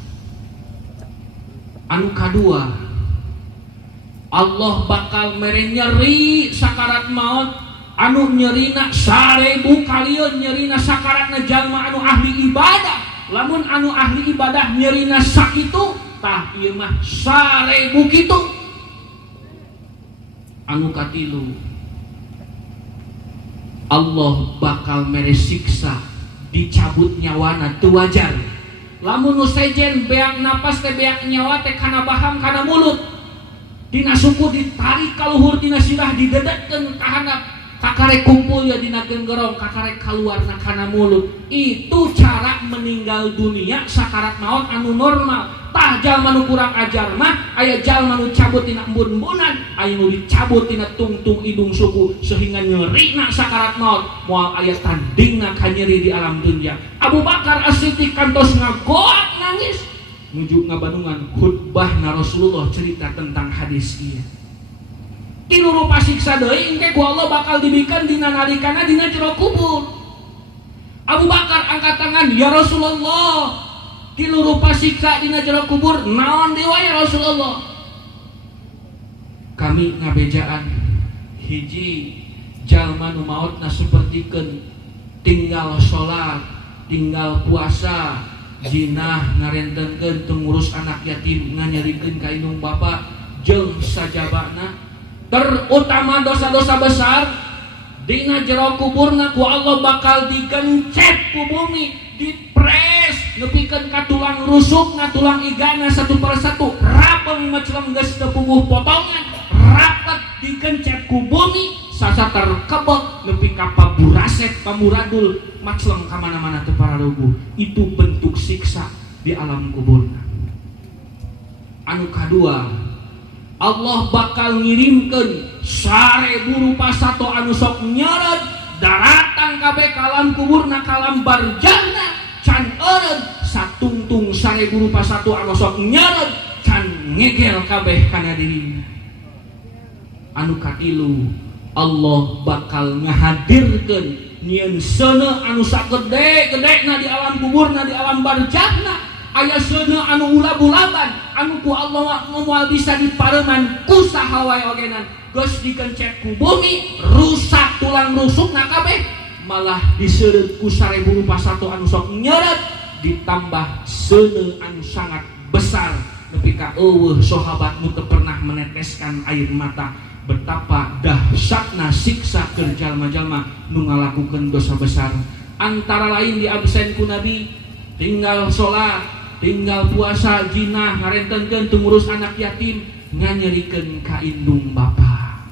Anu kadua Allah bakal mere nyeri sakarat maut anu nyerina 1000 kalian nyerina sakaratna jalma anu ahli ibadah. Lamun anu ahli ibadah nyerina sakitu tah ieu mah 1000 kitu. Anu katilu Allah bakal mere siksa dicabut nyawana teu wajar. Lamun nu sejen beak napas teh beak nyawa teh kana baham kana mulut dina suku ditarik ka luhur dina sirah didedetkeun ka handap kakarek kumpul ya dina genggerong kakarek kaluarna kana mulut. Itu cara meninggal dunia sakarat maut anu normal. Tah jalma nu kurang ajar mah aya jalma nu cabut tina embun-embunan, aya nu dicabut tina tungtung hidung suku sehingga nyerina sakarat maut moal aya tandingna ka nyeri di alam dunia. Abu Bakar As-Siddiq kantos ngagoak nangis nuju ngabandungan khutbahna Rasulullah cerita tentang hadis ieu. 3 rupa siksa deui engke ku Allah bakal dibikeun dina nalikana dina jero kubur. Abu Bakar angkat tangan, ya Rasulullah, 3 rupa siksa dina jero kubur naon deui ya Rasulullah? Kami ngabejaan hiji jalma nu maotna sapertikeun tinggal salat tinggal puasa jinah ngarentenkeun teu ngurus anak yatim nganyerikeun ka indung bapa jeung sajabana. Terutama dosa-dosa besar dina jero kuburna ku Allah bakal dikencet ku bumi, dipres nepikeun ka tulang rusukna, tulang igana satu persatu rapeng macam geus teu puguh potongan, rapat dikencet ku bumi, sasater kebek nepi ka paburaset pamuradul macleng ka mana-mana teu pararuguh. Itu bentuk siksa di alam kuburna. Anu kadua, Allah bakal ngirimkeun sare rupa satu anu sok nyeret daratan kabeh kalam kuburna kalam barjana can eureun satungtung sare rupa satu anu sok nyeret can ngegel kabeh kana dirina. Anu katilu, Allah bakal ngahadirkeun nyieun seuneu anu sagede-gedena di alam kuburna di alam barjana. Aya seuneu anu ulab-ulaban anu ku Allah moal bisa dipareman ku saha wae ogenan, geus dikencet ku bumi rusak tulang rusukna kabeh, malah diseureut ku 1000 rupa satu anu sok nyeret ditambah seuneu anu sangat besar nepi ka eueuh sahabat nu teu pernah meneteskan air mata. Betapa dahsyatna siksa keur jalma-jalma nu ngalakukeun dosa besar. Antara lain di absen ku Nabi tinggal salat, tinggal puasa, jinah ngarentenkeun teu ngurus anak yatim, nganyerikeun ka indung bapa.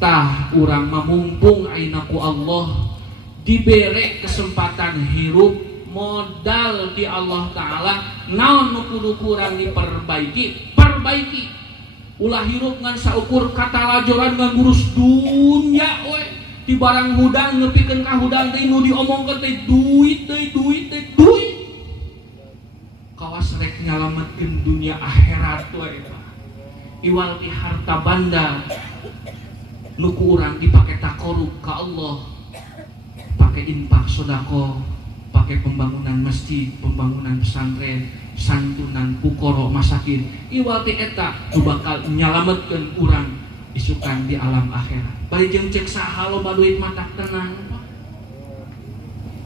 Tah urang mah mumpung ayeuna ku Allah dibere kesempatan hirup, modal di Allah Ta'ala, naon nu kudu kurang diperbaiki, perbaiki. Ulah hirup ngan saukur kata lajoran ngan ngurus dunya we, di barang hudang ngepikeun ka hudang teh nu diomongkeun teh duit. Kawas rek nyalametkeun dunia akhirat we Pak. Iwal ti harta banda nu ku urang dipake takorub ka Allah, pake infak sedekah, pake pembangunan masjid, pembangunan pesantren, santunan pukoro masakin. Iwal ti eta nu bakal nyalametkeun urang isukan di alam akhirat. Bari jeung cek saha loba duit matak tenang.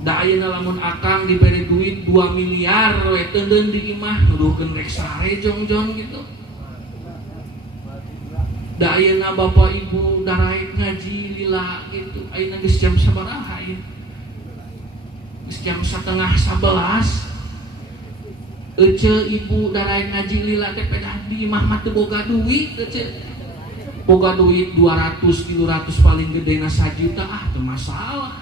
Da ayeuna lamun akang diberi duit 2 miliar we teudeun di imah nuduhkeun rek sare jong-jong gitu. Da ayeuna bapak ibu daraek ngaji lila gitu. Ayeuna geus jam sabaraha ieu? Geus jam 10:30. Ece ibu daraek ngaji lila teh pedah di imah mah teu boga duit ece. Boga duit 200-300 paling gedena 1 juta teu masalah.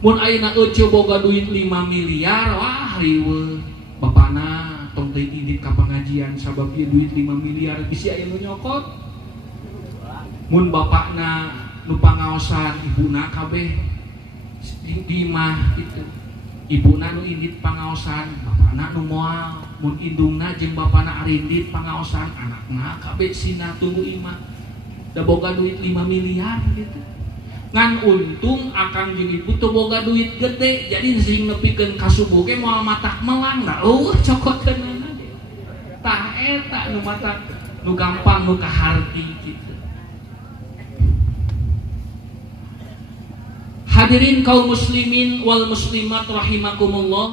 Mun ayeuna ece boga duit 5 miliar wah riweuh. Bapana tong teu indit ka pangajian sabab ieu duit 5 miliar bisi aya nu nyokot. Mun bapakna nu pangaosan ibuna kabeh di imah gitu. Ibuna nu indit pangaosan, bapana nu moal. Mun indungna jeung bapana arindit pangaosan, anakna kabeh sina tunggu imah. Da boga duit 5 miliar gitu. Ngan untung akang jeung ibu teu boga duit gede, jadi sing nepikeun ka subuh ge moal matak melang da cokoteunana deh. Tah eta nu matak nu gampang nu kaharti gitu. Hadirin kaum muslimin wal muslimat rahimakumullah.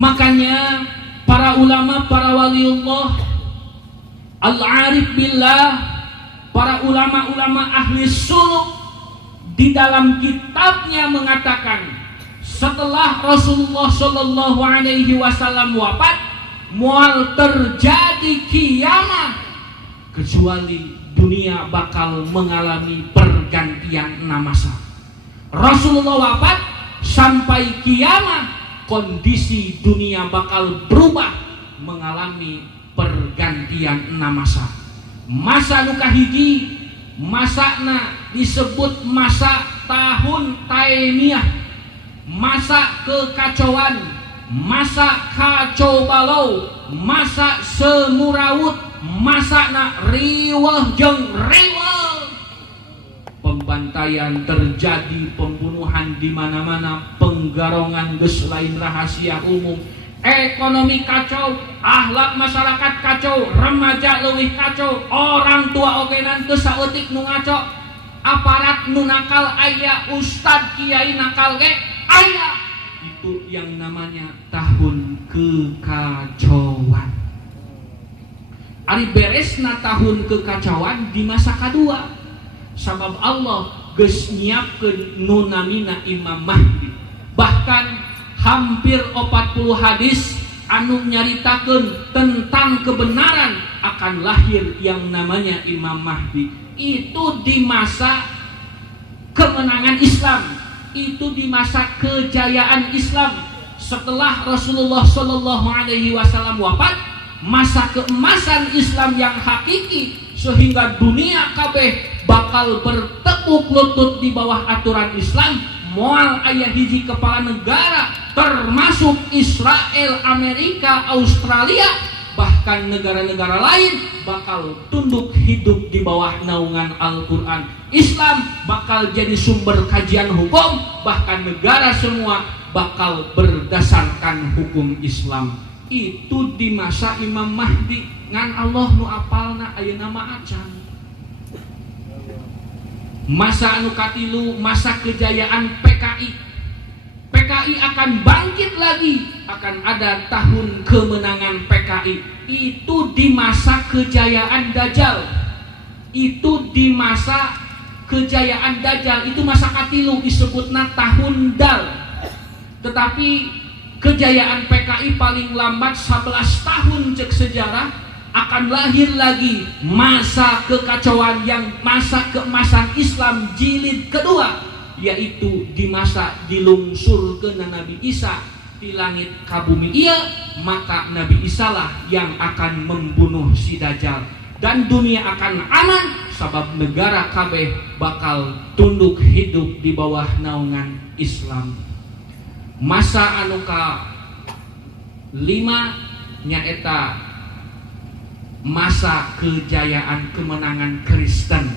Makanya para ulama, para waliullah, al-arif billah, para ulama-ulama ahli suluk di dalam kitabnya mengatakan setelah Rasulullah Shallallahu Alaihi Wasallam wafat mual terjadi kiamat kecuali dunia bakal mengalami pergantian 6 masa. Rasulullah wafat sampai kiamat kondisi dunia bakal berubah mengalami pergantian 6 masa. Masa nu kahiji masana disebut masa tahun taimiyah, masa kekacauan, masa kacau balau, masa semurawut, masa na riweuh jeung riweuh. pembantaian, terjadi pembunuhan di mana-mana, penggarongan geus lain rahasia umum, ekonomi kacau, akhlak masyarakat kacau, remaja leuwih kacau, orang tua ogenan teu saeutik nu ngaco, aparat nu nakal aya, ustad kiai nakal ge aya. Itu yang namanya tahun kekacauan. Ari beresna tahun kekacauan di masa kedua, sabab Allah geus nyiapkeun nu namina Imam Mahdi. Bahkan hampir 40 hadis anu nyaritakeun tentang kebenaran akan lahir yang namanya Imam Mahdi. Itu di masa kemenangan Islam, itu di masa kejayaan Islam setelah Rasulullah Shallallahu Alaihi Wasallam wafat, masa keemasan Islam yang hakiki, sehingga dunia kabeh bakal bertepuk lutut di bawah aturan Islam. Moal aya hiji kepala negara termasuk Israel, Amerika, Australia, bahkan negara-negara lain bakal tunduk hidup di bawah naungan Al-Quran. Islam bakal jadi sumber kajian hukum, bahkan negara semua bakal berdasarkan hukum Islam. Itu di masa Imam Mahdi. Ngan Allah nu apalna ayeuna mah acan. Masa anu katilu, masa kejayaan PKI. PKI akan bangkit lagi, akan ada tahun kemenangan PKI. Itu di masa kejayaan Dajjal. Itu di masa kejayaan Dajjal, itu masa katilu disebutna tahun Dal. Tetapi kejayaan PKI paling lambat 11 tahun cek sejarah, akan lahir lagi masa kekacauan yang masa keemasan Islam jilid kedua, yaitu di masa dilungsurkeun Nabi Isa di langit ka bumi ieu. Maka Nabi Isa lah yang akan membunuh si Dajjal dan dunia akan aman, sabab negara kabeh bakal tunduk hidup di bawah naungan Islam. Masa anu ka 5 nyaeta masa kejayaan kemenangan Kristen.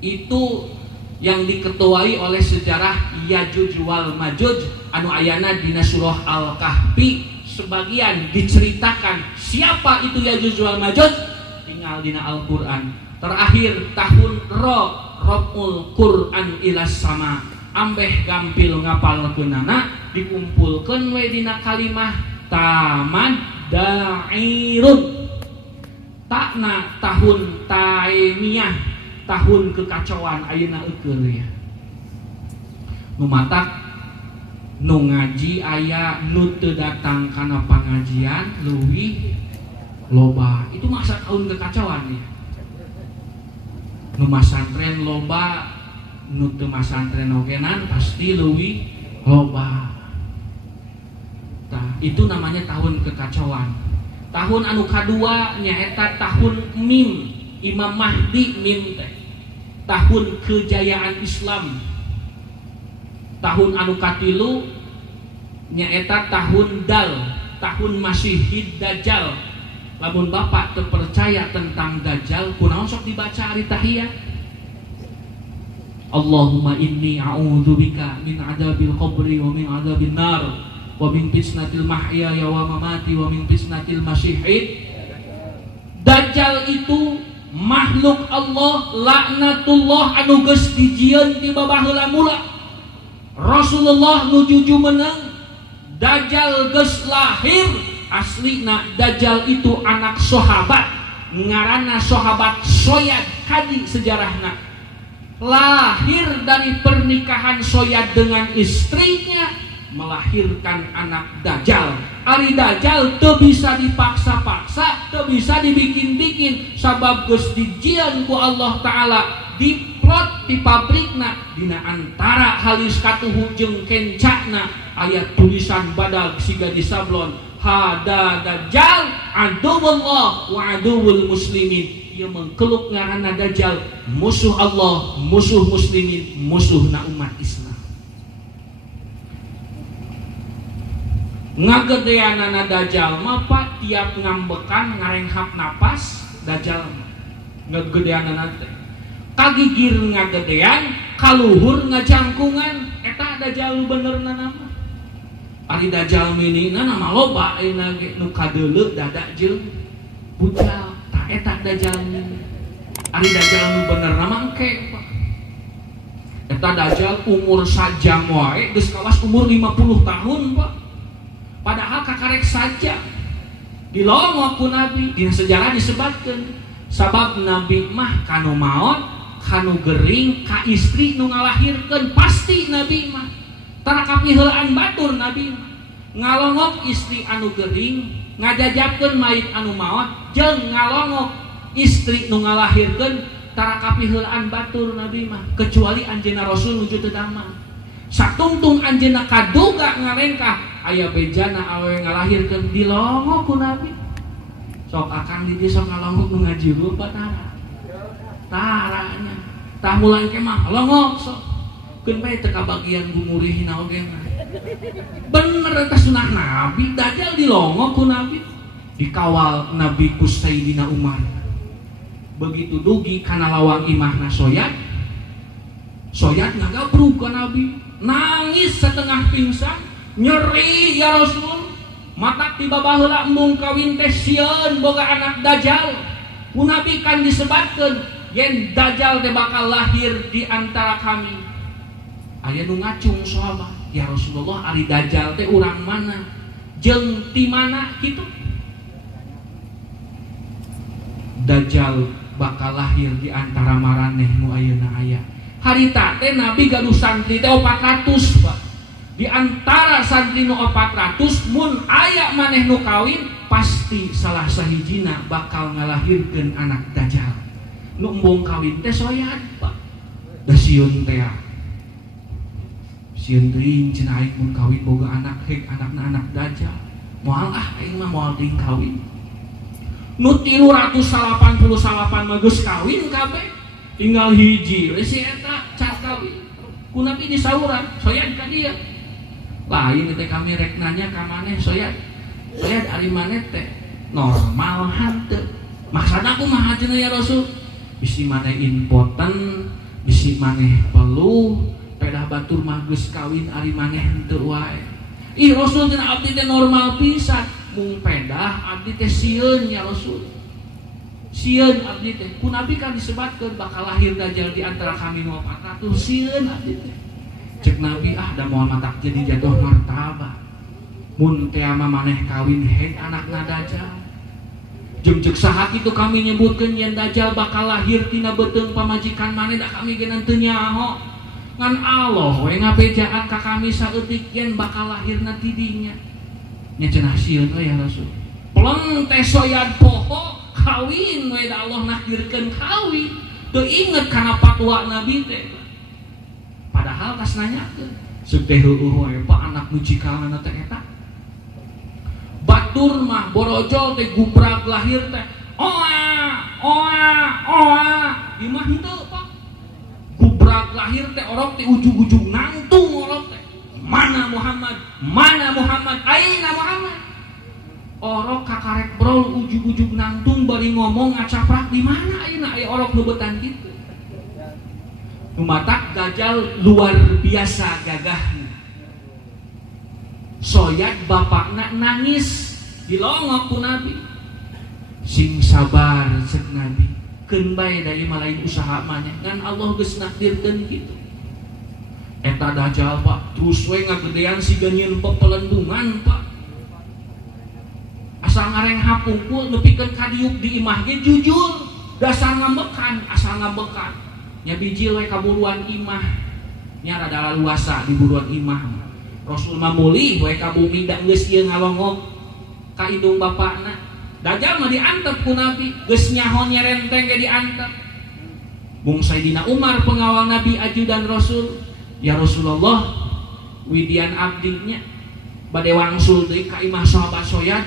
Itu yang diketuai oleh sejarah Yajuj wal Majuj anu ayana dina surah Al-Kahfi. Sebagian diceritakan siapa itu Yajuj wal Majuj tinggal dina Al-Quran. Terakhir tahun Robul Quran ilas sama, ambeh gampil ngapalkeunana dikumpulkeun we dina kalimah tamad dairun. Takna tahun taimiyah, tahun kekacauan ayeuna eukeul ya. Nu matak nu ngaji aya, nu teu datang kana pangajian leuwih loba. Itu masa tahun kekacauan ya. Nu masantren loba, nu teu masantren ogenan pasti leuwih loba. Nah, itu namanya tahun kekacauan. Tahun anu kadua nyaeta tahun Mim, Imam Mahdi Mim teh. Tahun kejayaan Islam. Tahun anu katilu nyaeta tahun Dal, tahun Masihid Dajjal. Lamun bapak teu percaya tentang Dajjal, kunaon sok dibaca ari tahiyat. Allahumma inni a'udzubika min adzabil qabri wa min adzabin nar wa min fitnatil mahya wa mamati wa min fitnatil masyihid. Dajjal itu makhluk Allah, laknatullah anu geus dijieun ti babaheula mula. Rasulullah nujuju menang Dajjal geus lahir. Aslina Dajjal itu anak sahabat, ngaranna sahabat Soyad kadi sejarahna. Lahir dari pernikahan Soyad dengan istrinya, melahirkan anak Dajjal. Ari Dajjal teu bisa dipaksa-paksa, teu bisa dibikin-bikin, sabab geus dijieun ku Allah Ta'ala, diplot di pabrikna. Dina antara halis katuhu jeung kencana aya tulisan badag siga di sablon, hada Dajjal aduwullah wa aduwul muslimin. Ieu mengkeluk ngaranna Dajjal, musuh Allah, musuh muslimin, musuhna umat Islam. Ngagedeanana Dajjal mah Pak tiap ngambekan ngarenghap napas Dajjal ngagedeanana teh. kagigir ngagedean, kaluhur ngajangkungan, eta dajal benerna nama. Ari dajal minina nama loba ayeuna ge nu kadeuleu dada jeung bucal, tah eta dajal mini. Ari dajal nu benerna mangke Pak. Eta dajal umur sajam wae geus kawas umur 50 tahun Pak. Padahal kakarek saja dilongok ku Nabi, dina sejarah disebutkeun sabab Nabi mah kanu maot, kanu gering, ka istri nu ngalahirkeun pasti Nabi mah. Tara kapiheulaan batur Nabi mah. Ngalongok istri anu gering, ngajajabkeun mait anu maot, jeung ngalongok istri nu ngalahirkeun tara kapiheulaan batur Nabi mah, kecuali anjeunna Rasul nuju teu damang. Satungtung anjeunna kaduga ngarengkah aya bejana awewe ngalahirkeun dilongok ku Nabi. Sok akang di dieu sok ngalongok nu ngajiru apa tara. Taranya. Tah mulan ke mah longok sok. Keun bae teu kabagian gumurihna oge mah. Bener eta sunah Nabi, dajal dilongok ku Nabi. Dikawal Nabi ku Sayyidina Umar. Begitu dugi kana lawang imahna Soyad. Soyad ngagabrug ka Nabi. Nangis setengah pingsan, nyeri ya Rasul. Matak tiba baheula embung kawin teh sieun boga anak dajal. Ku Nabi kan disebatkeun yen dajal teh bakal lahir di antara kami. Aya nu ngacung sahabat, ya Rasulullah ari dajal teh urang mana? Jeung ti mana kitu? Dajal bakal lahir di antara maraneh nu ayeuna aya. Harita teh Nabi gaduh santri teh 400 Pak. Di antara santri nu 400 mun aya maneh nu kawin pasti salah sahijina bakal ngalahirkeun anak dajal. Nu embung kawin teh Soyad Pak. Da sieun teh. Sieun teuing cenah aing mun kawin boga anak hek anakna anak dajal. Moal aing mah moal teuing kawin. Nu 388 mah geus kawin kabeh. Tinggal hiji si eta cat kawin. Ku Nabi disauran Soyad ka dieu. Lain teh kami rek nanya ka maneh Soyad. Soyad ari maneh teh normal hanteu. Maksudna kumaha cenah ya Rasul? Bisi maneh impoten, bisi maneh peluh, pedah batur mah geus kawin ari maneh henteu wae. Ih Rasul cenah abdi teh normal pisan. Mung pedah abdi teh sieun ya Rasul. Sieun abdi teh ku Nabi kan disebatkeun bakal lahir dajal di antara kami nu 400 sieun abdi teh. Cek Nabi da moal matak jadi jatuh martabat. Mun teh mah maneh kawin heg anakna dajal. Jeung ceuk saha kitu kami nyebutkeun yen dajal bakal lahir tina beuteung pamajikan maneh da kami ge teu nyaho. Ngan Allah we ngabejaan ka kami saeutik yen bakal lahirna ti dinya. Nya cenah sieun we ya Rasul. Peleng teh Soyad poho kawin we da Allah nakdirkeun kawin teu inget kana fatwa Nabi teh. Padahal tas nanyakeun ceuk teh heueuh wae Pak anak nu cikalana teh eta. Batur mah borojol teh gubrak lahir teh oa imah henteu Pak. Gubrak lahir teh orok teh ujug-ujug nangtung orok teh. Mana Muhammad? Aina Muhammad? Orok kakarek brol ujug-ujug nangtung bari ngomong ngacaprak di mana ayeuna aya orok nubetan kitu. Nu matak dajal luar biasa gagahna. Soyad bapakna nangis dilongok ku Nabi. Sing sabar cek Nabi. Keun bae dari malain usaha maneh ngan Allah geus nakdirkeun kitu. Eta dajal Pak terus we ngagedean siga nyieun pepelendungan Pak. Asal ngareng hapungkul nepikeun kadiuk di imah ge jujur dasar ngambekan asal ngambekan nya biji we kaburuan imah nya rada luasa di buruan imah Rasul mamuli we ka bumi da geus ieu ngalongok ka indung bapakna dajal mah diantep ku Nabi geus nyaho nyerenteng ge diantep mung Sayyidina Umar pengawal Nabi ajudan Rasul ya Rasulullah widian abdinya bade wangsul deui ka imah sahabat Soyad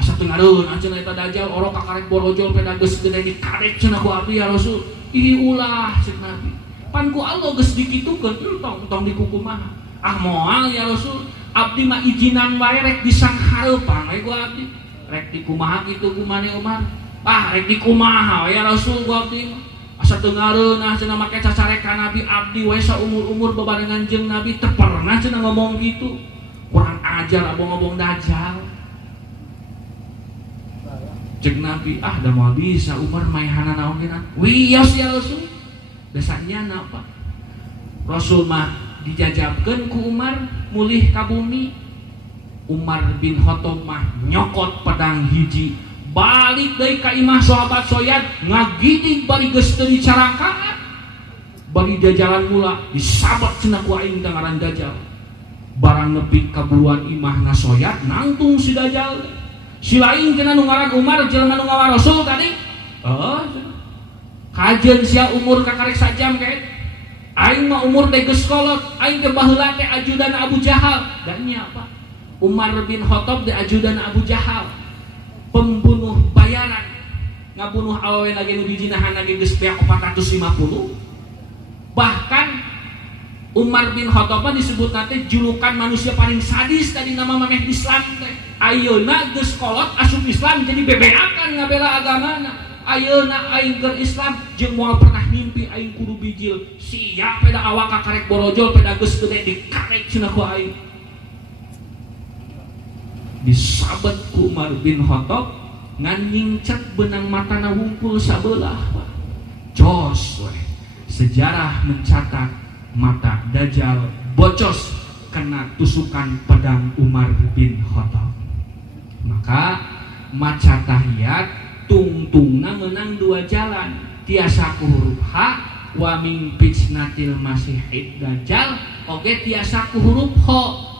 asa teu ngareun anjeun eta dajal orok kakarek borojol peda geus gede dikarek cenah ku abdi ya Rasul ih ulah ceuk Nabi pan ku Allah geus dikitukeun tong dikukumaha ah moal ya Rasul abdi mah ijinan wae rek disanghareupan we ku abdi rek dikumaha kitu ku maneh Umar ah rek dikumaha ya Rasul ku abdi asa teu ngareunah cenah make cacareka Nabi abdi wae saumur-umur bebarengan jeung Nabi teu pernah cenah ngomong gitu. Kurang ajar abong-abong dajal. Cek Nabi, da moal bisa Umar maehana naon geuna. Wiyos ya Rasul. Dasanya apa? Rasul mah dijajabkeun ku Umar mulih ka bumi. Umar bin Khattab mah nyokot pedang hiji balik deui ka imah sahabat soyad ngagidig bari geus teu dicarakaan bari jajalan mula disabat cenah ku aing teh ngaran Dajjal barang nepi ka buruan imahna soyad nangtung si Dajjal si lain cenah nu ngaran Umar jelema nu ngawa Rasul tadi kajeun sia umur kakarek sajam kae aing mah umur teh geus kolot aing teh baheula teh ajudan Abu Jahal dan nya apa Umar bin Khattab teh ajudan Abu Jahal pembunuh bayaran ngabunuh awewe lagi nu dijinahan lagi geus beak 450 bahkan Umar bin Khattab disebut nanti julukan manusia paling sadis tadi nama maneh Islam teh ayeuna geus kolot asup Islam jadi bebeakan ngabela agamana ayeuna aing keur Islam jeung moal pernah mimpi aing kudu bijil sia peda awak kakarek borojol peda geus gede dikarek cenah ku aing disabet ku Umar bin Khattab ngan nyingcet benang matana wungkul sabelah jos we. Sejarah mencatat mata Dajjal bocos kena tusukan pedang Umar bin Khattab maka maca tahiyat tungtungna menang dua jalan tiasa ku huruf H wa min fitnatil masihid Dajjal oge tiasa ku huruf H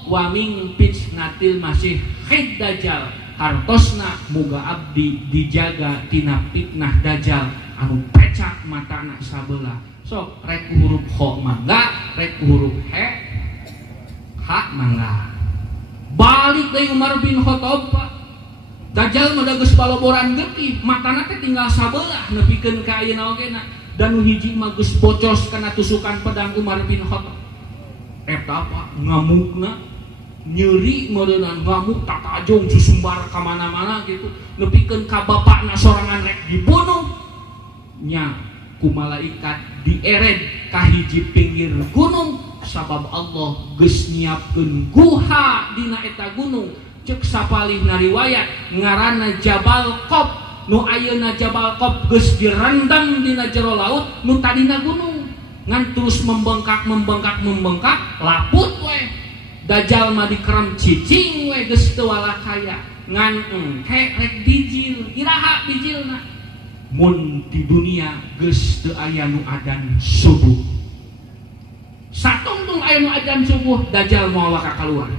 wa min fitnatil masih hid Dajjal hartosna muga abdi dijaga tina fitnah Dajjal anu pecak matana sabelah sok rek huruf H mangga rek huruf H mangga balik deui Umar bin Khattab Dajjal mah geus baloboran getih matana teh tinggal sabelah nepikeun ka ayeuna ogena dan nu hiji mah geus bocos kana tusukan pedang Umar bin Khattab eta apa ngamukna nyeri meureunana ngamuk tatajong susumbar ka mana-mana gitu nepikeun ka bapakna sorangan rek dibunuh nya ku malaikat diered ka hiji pinggir gunung sabab Allah geus nyiapkeun guha dina eta gunung ceuk sapalih ngariwayat ngaranna Jabal Qab nu ayeuna Jabal Qab geus direndam dina jero laut nu tadina gunung ngan terus membengkak laput we Dajjal mah dikerem cicing we geus teu walakaya ngan engke rek bijil iraha bijilna mun di dunia geus teu aya nu adzan subuh satungtung aya nu adzan subuh Dajjal moal waka kaluar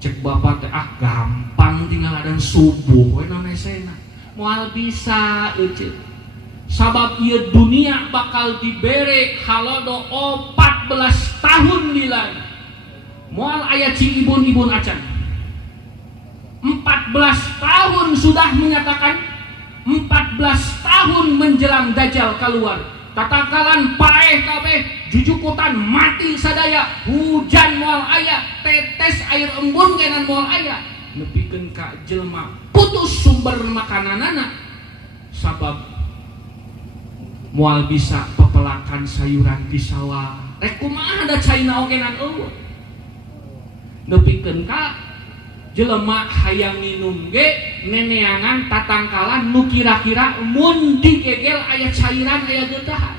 cek bapak teh gampang tinggal adzan subuh we nanesena moal bisa euceut sabab ieu dunia bakal dibere halodo 14 tahun dilana moal aya cing ibun acan 14 tahun sudah menyatakan 14 tahun menjelang Dajjal keluar tatakalan paeh kabeh jujukutan mati sadaya hujan moal aya tetes air embun kenan moal aya nepikeun ka jelema putus sumber makananana sabab moal bisa pepelakan sayuran di sawah rek kumaha da caina ogenan eueuh nepikeun ka jelema hayang minum ge neneangan tatangkalan nu kira-kira mun digegel aya cairan aya geutahan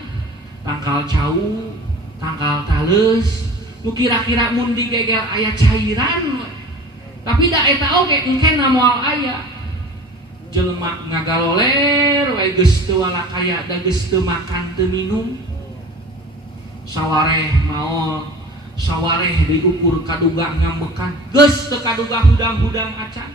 tangkal cau tangkal taleus nu kira-kira mun digegel aya cairan tapi da eta oge engkena moal aya jelema ngagaloler we geus teu walakaya da geus teu makan teu minum sawareh maol sawareh diukur kaduga ngambekan geus teu kaduga hudang-hudang acan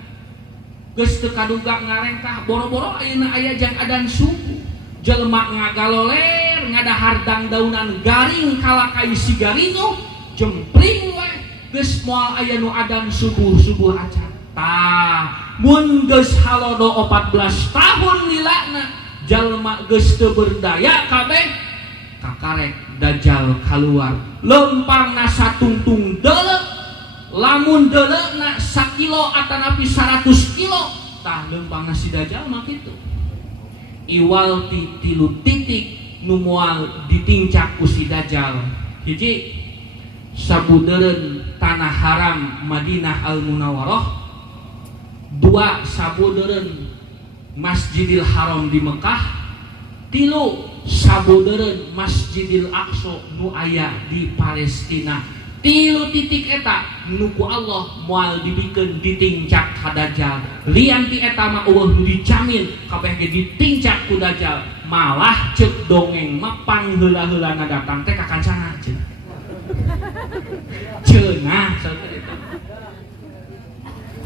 geus teu kaduga ngarengkah boro-boro ayeuna aya jang adan subuh jelema ngagaloler ngadahar dangdaunan garing kalakai sigarinyo jempling we geus moal aya nu adan subuh acan tah mun geus halodo 14 tahun lilana jalma geus teu berdaya kabeh kakarek Dajjal keluar lempangna satungtung deuleu lamun deuleuhna sakilo atanapi 100 kilo tah lempangna si Dajjal mah kitu iwal tilu titik nu moal ditincak ku si Dajjal. Hiji, sabudeureun tanah haram Madinah Al Munawwarah. Dua, sabudeureun Masjidil Haram di Mekah. Tilu, sabudeureun Masjidil Aqsa nu aya di Palestina. Tilu titik eta nu ku Allah moal dibikeun ditincak ka Dajjal. Lian ti eta mah eueuh nu dijamin kabeh ge ditincak ku Dajjal. Malah ceuk dongeng mah pangheula-heulana datang teh ka kancana cenah. Cenah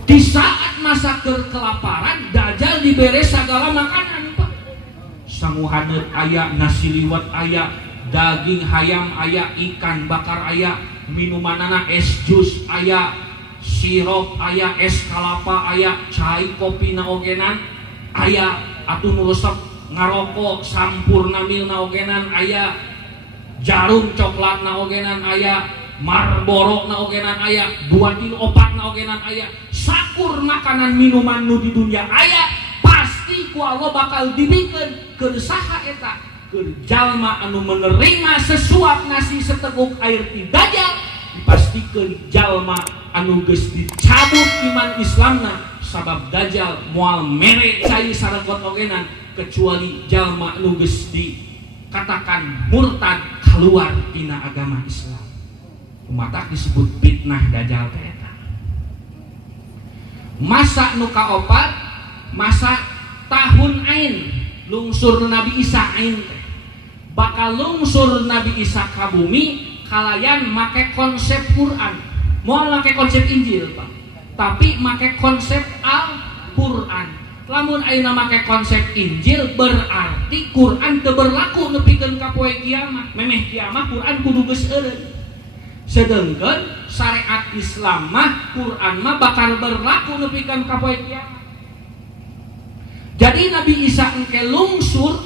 di saat masa kelaparan Dajjal dibere segala makanan Pak. Sanguhaneut aya, nasi liwet aya, daging hayam aya, ikan bakar aya, minumanana es jus aya, sirup aya, es kelapa aya, cai kopi naogenan aya, atuh nu resep ngarokok sampurna mil naogenan aya, jarum coklat naogenan aya, Marlboro naogenan aya, 2 kilo opat naogenan aya, sakur makanan minuman nu di dunia aya. Pasti ku Allah bakal dibikeun keur saha eta, keur jalma anu menerima sesuap nasi seteguk air ti Dajjal, dipastikeun jalma anu geus dicabut iman Islamna sabab Dajjal moal mere cai saregot ogenan kecuali jalma anu geus dikatakan murtad keluar tina agama Islam. Kumatak disebut fitnah Dajjal teh eta. Masa nu kaopat, masa tahun ain lungsur Nabi Isa ain teh. Bakal lungsur Nabi Isa ka bumi kalayan make konsep Quran. Moal make konsep Injil, Pak. Tapi make konsep Al-Quran. Lamun ayeuna make konsep Injil berarti Quran teu berlaku nepikeun ka poe kiamat. Memeh kiamat Quran kudu geus eureun. Sedengkeun syariat Islam mah Quran mah bakal berlaku nepikeun ka poe kiamat. Jadi Nabi Isa engke lungsur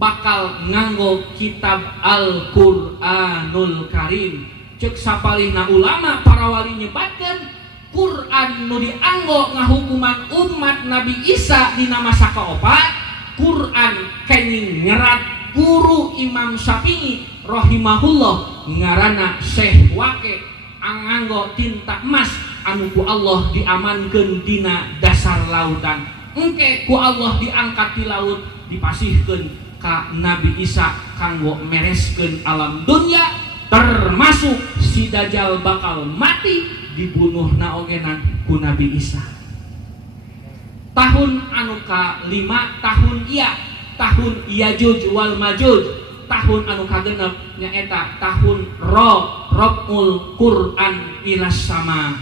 bakal nganggo kitab Al-Qur'anul Karim. Ceuk sapalihna ulama para wali nyebatkeun Quran nu dianggo ngahukuman umat Nabi Isa dina masa kaopat, Quran kenging nyerat guru Imam Syafi'i rahimahullah ngaranna Syekh Waqi anganggo tinta emas anu ku Allah diamankeun dina dasar lautan. Engke ku Allah diangkat di laut dipasihkeun ka Nabi Isa kanggo mereskeun alam dunya, termasuk si Dajjal bakal mati dibunuh naogenan ku Nabi Isa. Tahun anu ka-5 tahun tahun Yajuj wal Majuj, tahun anu kagenep nyaeta tahun Robul Quran ilas sama,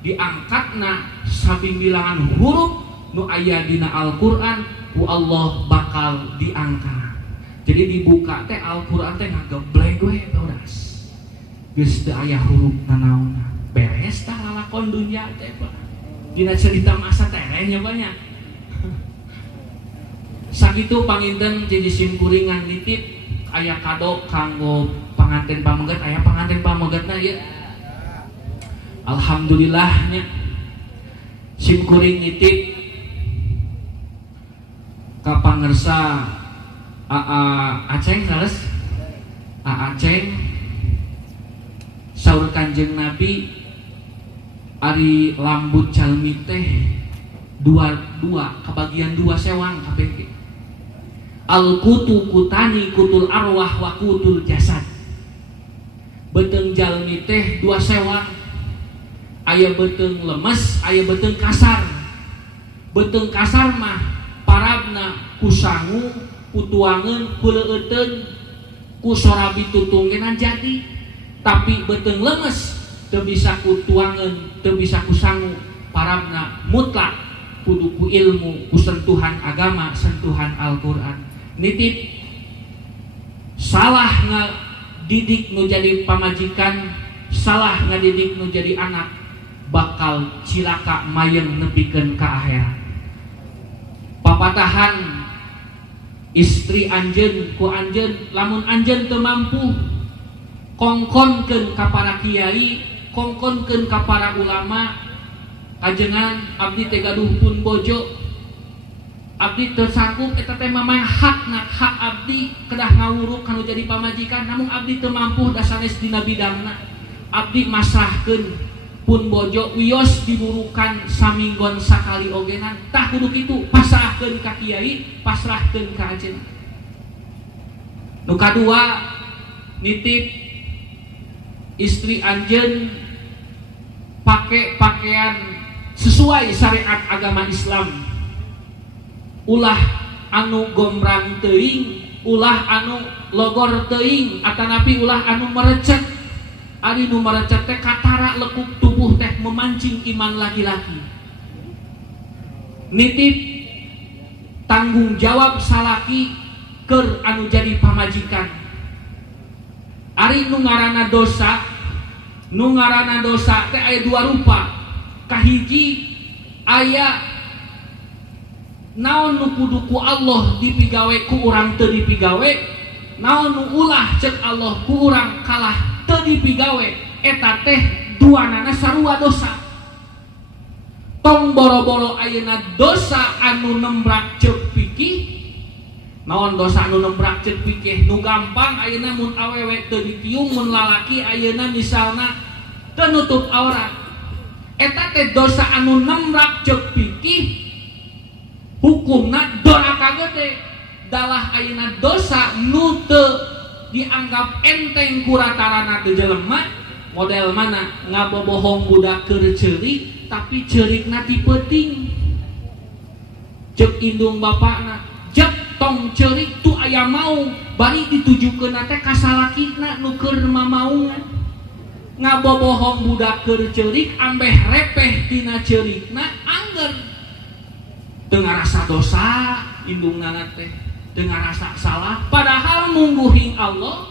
diangkatna sabimbilangan huruf nu aya dina Al-Qur'an ku Allah bakal diangkat. Jadi dibuka teh Al-Qur'an teh ngageblek we beras. Geus teu aya huruf nanaonna. Beres tah lalakon dunya teh Pak. Dina cerita masa terenya banyak. Sakitu panginten jadi simkuringan nitip aya kado kanggo panganten pamegat, aya panganten pamegatna ya. Alhamdulillahnya simkuring nitip ka pangersa Aceng sales Aceng saur Kanjeng Nabi ari lambut calmi teh dua kebagian 2 sewang kabeh. Al-kutu kutani kutul arwah wa kutul jasad. Beteung jalmi teh 2 sewang. Aya beteung lemes, aya beteung kasar. Beteung kasar mah parabna ku sangu, ku tuangeun, ku leueuteun, ku sorabi tutungkenan jadi. Tapi beteung lemes teu bisa ku tuangeun, teu bisa ku sangu, parabna mutlak kudu ku ilmu, ku sentuhan agama, sentuhan Al-Qur'an. Nitip salah ngadidik nu jadi pamajikan, salah ngadidik nu jadi anak, bakal cilaka mayeng nepikeun ka akhirat. Papatahan istri anjeun ku anjeun, lamun anjeun teu mampu kongkonkeun ka para kiai, kongkonkeun ka para ulama, kajengan abdi teh gaduh pun bojo abdi teu sanggup eta teh mamang hak abdi kedah ngawuruk kanu jadi pamajikan, namun abdi teu mampu da sanes dina bidangna, abdi masrahkeun pun bojo wios diburukan saminggon sakali ogenan, tah kudu kitu pasrahkeun ka kiai, pasrahkeun ka ajeun. Nu kadua nitip istri anjeun pake pakaian sesuai syariat agama Islam, ulah anu gombrang teuing, ulah anu logor teuing, atanapi ulah anu merecet. Ari nu merecet teh katara lekuk tubuh teh memancing iman laki-laki. Nitip tanggung jawab salaki keur anu jadi pamajikan. Ari nu ngaranna dosa teh aya dua rupa. Kahiji aya naon nu kudu ku Allah dipigawe ku urang teu dipigawe, naon nu ulah cek Allah ku urang kalah teu dipigawe, eta teh duanana sarua dosa. Tong boro-boro ayeuna dosa anu nembrak ceuk pikih. Naon dosa anu nembrak ceuk pikih? Nu gampang ayeuna mun awewe teu ditiung, mun lalaki ayeuna misalna teu nutup aurat. Eta teh dosa anu nembrak ceuk pikih. Hukumna doraka gede. Dalah ayeuna dosa nu teu dianggap enteng kuratarana teu jelema, model mana ngabobohong budak keur ceurik tapi ceurikna ti peuting. Ceuk indung bapakna, "Jep tong ceurik tu aya mau," bari ditujukeun teh ka salakina nu keur mamaungan. Ngabobohong budak keur ceurik ambeh repeh tina ceurikna angger teu ngarasa dosa indungna teh, teu ngarasa salah, padahal mungguhing Allah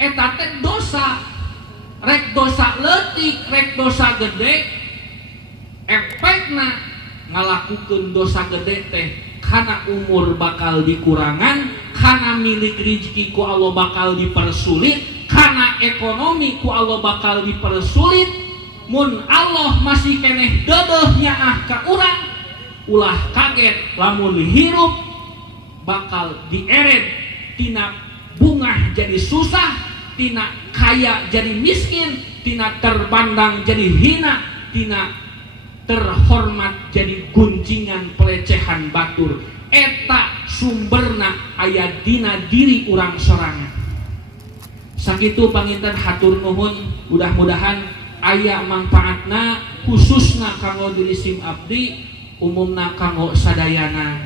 eta teh dosa. Rek dosa leutik, rek dosa gede, efekna ngalakukeun dosa gede teh kana umur bakal dikurangan, kana milik rezeki ku Allah bakal dipersulit, kana ekonomi ku Allah bakal dipersulit. Mun Allah masih keneh deudeuh nyaah ka urang, ulah kaget lamun hirup bakal dieret tina bungah jadi susah, tina kaya jadi miskin, tina terpandang jadi hina, tina terhormat jadi guncingan pelecehan batur. Eta sumberna aya dina diri urang sorangan. Sakitu panginten hatur nuhun, mudah-mudahan aya manfaatna khususna kanggo diri sim abdi, umumna kanggo sadayana.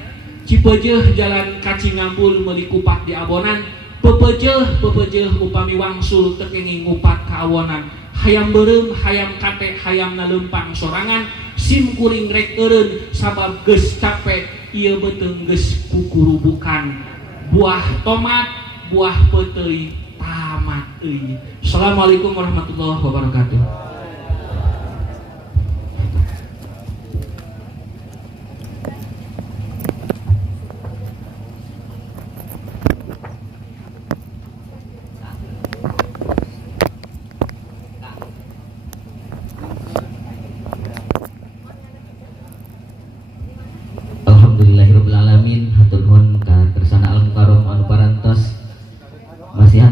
Cipeujeuh jalan Kacingambul meuli kupat di abonan, pepeujeuh upami wangsul teu kenging ngupat ka awonan. Hayam beureum, hayam kate, hayam naleumpang sorangan, sim kuring rek eureun sabab geus capek ieu beuteung geus kukurubukan. Buah tomat, buah peuteuy tamat euy. Assalamualaikum warahmatullahi wabarakatuh.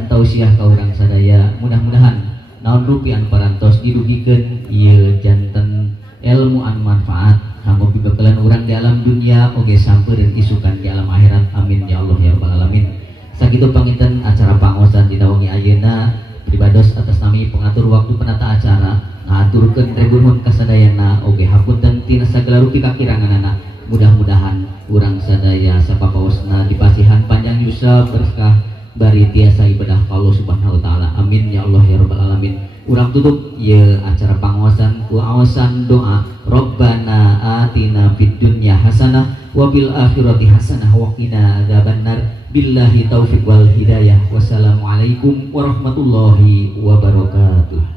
Tausiah ka urang sadaya, mudah-mudahan naon rupi anu parantos dirugikeun ieu janten ilmu anu manfaat kanggo pibekeulan urang di alam dunia oge sampeureun isukan di alam akhirat. Amin ya Allah ya rabbal alamin. Sakitu panginten acara pangosan dina wengi ayeuna pribados atas nami pengatur waktu penata acara ngaturkeun rebuhun kasadayana oge hapunten tina sagala rupi kakiranganana. Mudah-mudahan urang sadaya sapapaosna dipasihan panjang yusuf berkah bari tiasa ibadah Allah subhanahu wa ta'ala. Amin ya Allah ya rabbal alamin. Urang tutup ya acara pangawasan ku awasan doa Rabbana atina fid dunya hasanah wa bil akhirati hasanah wa qina adzabannar. Billahi taufiq wal hidayah. Wassalamualaikum warahmatullahi wabarakatuh.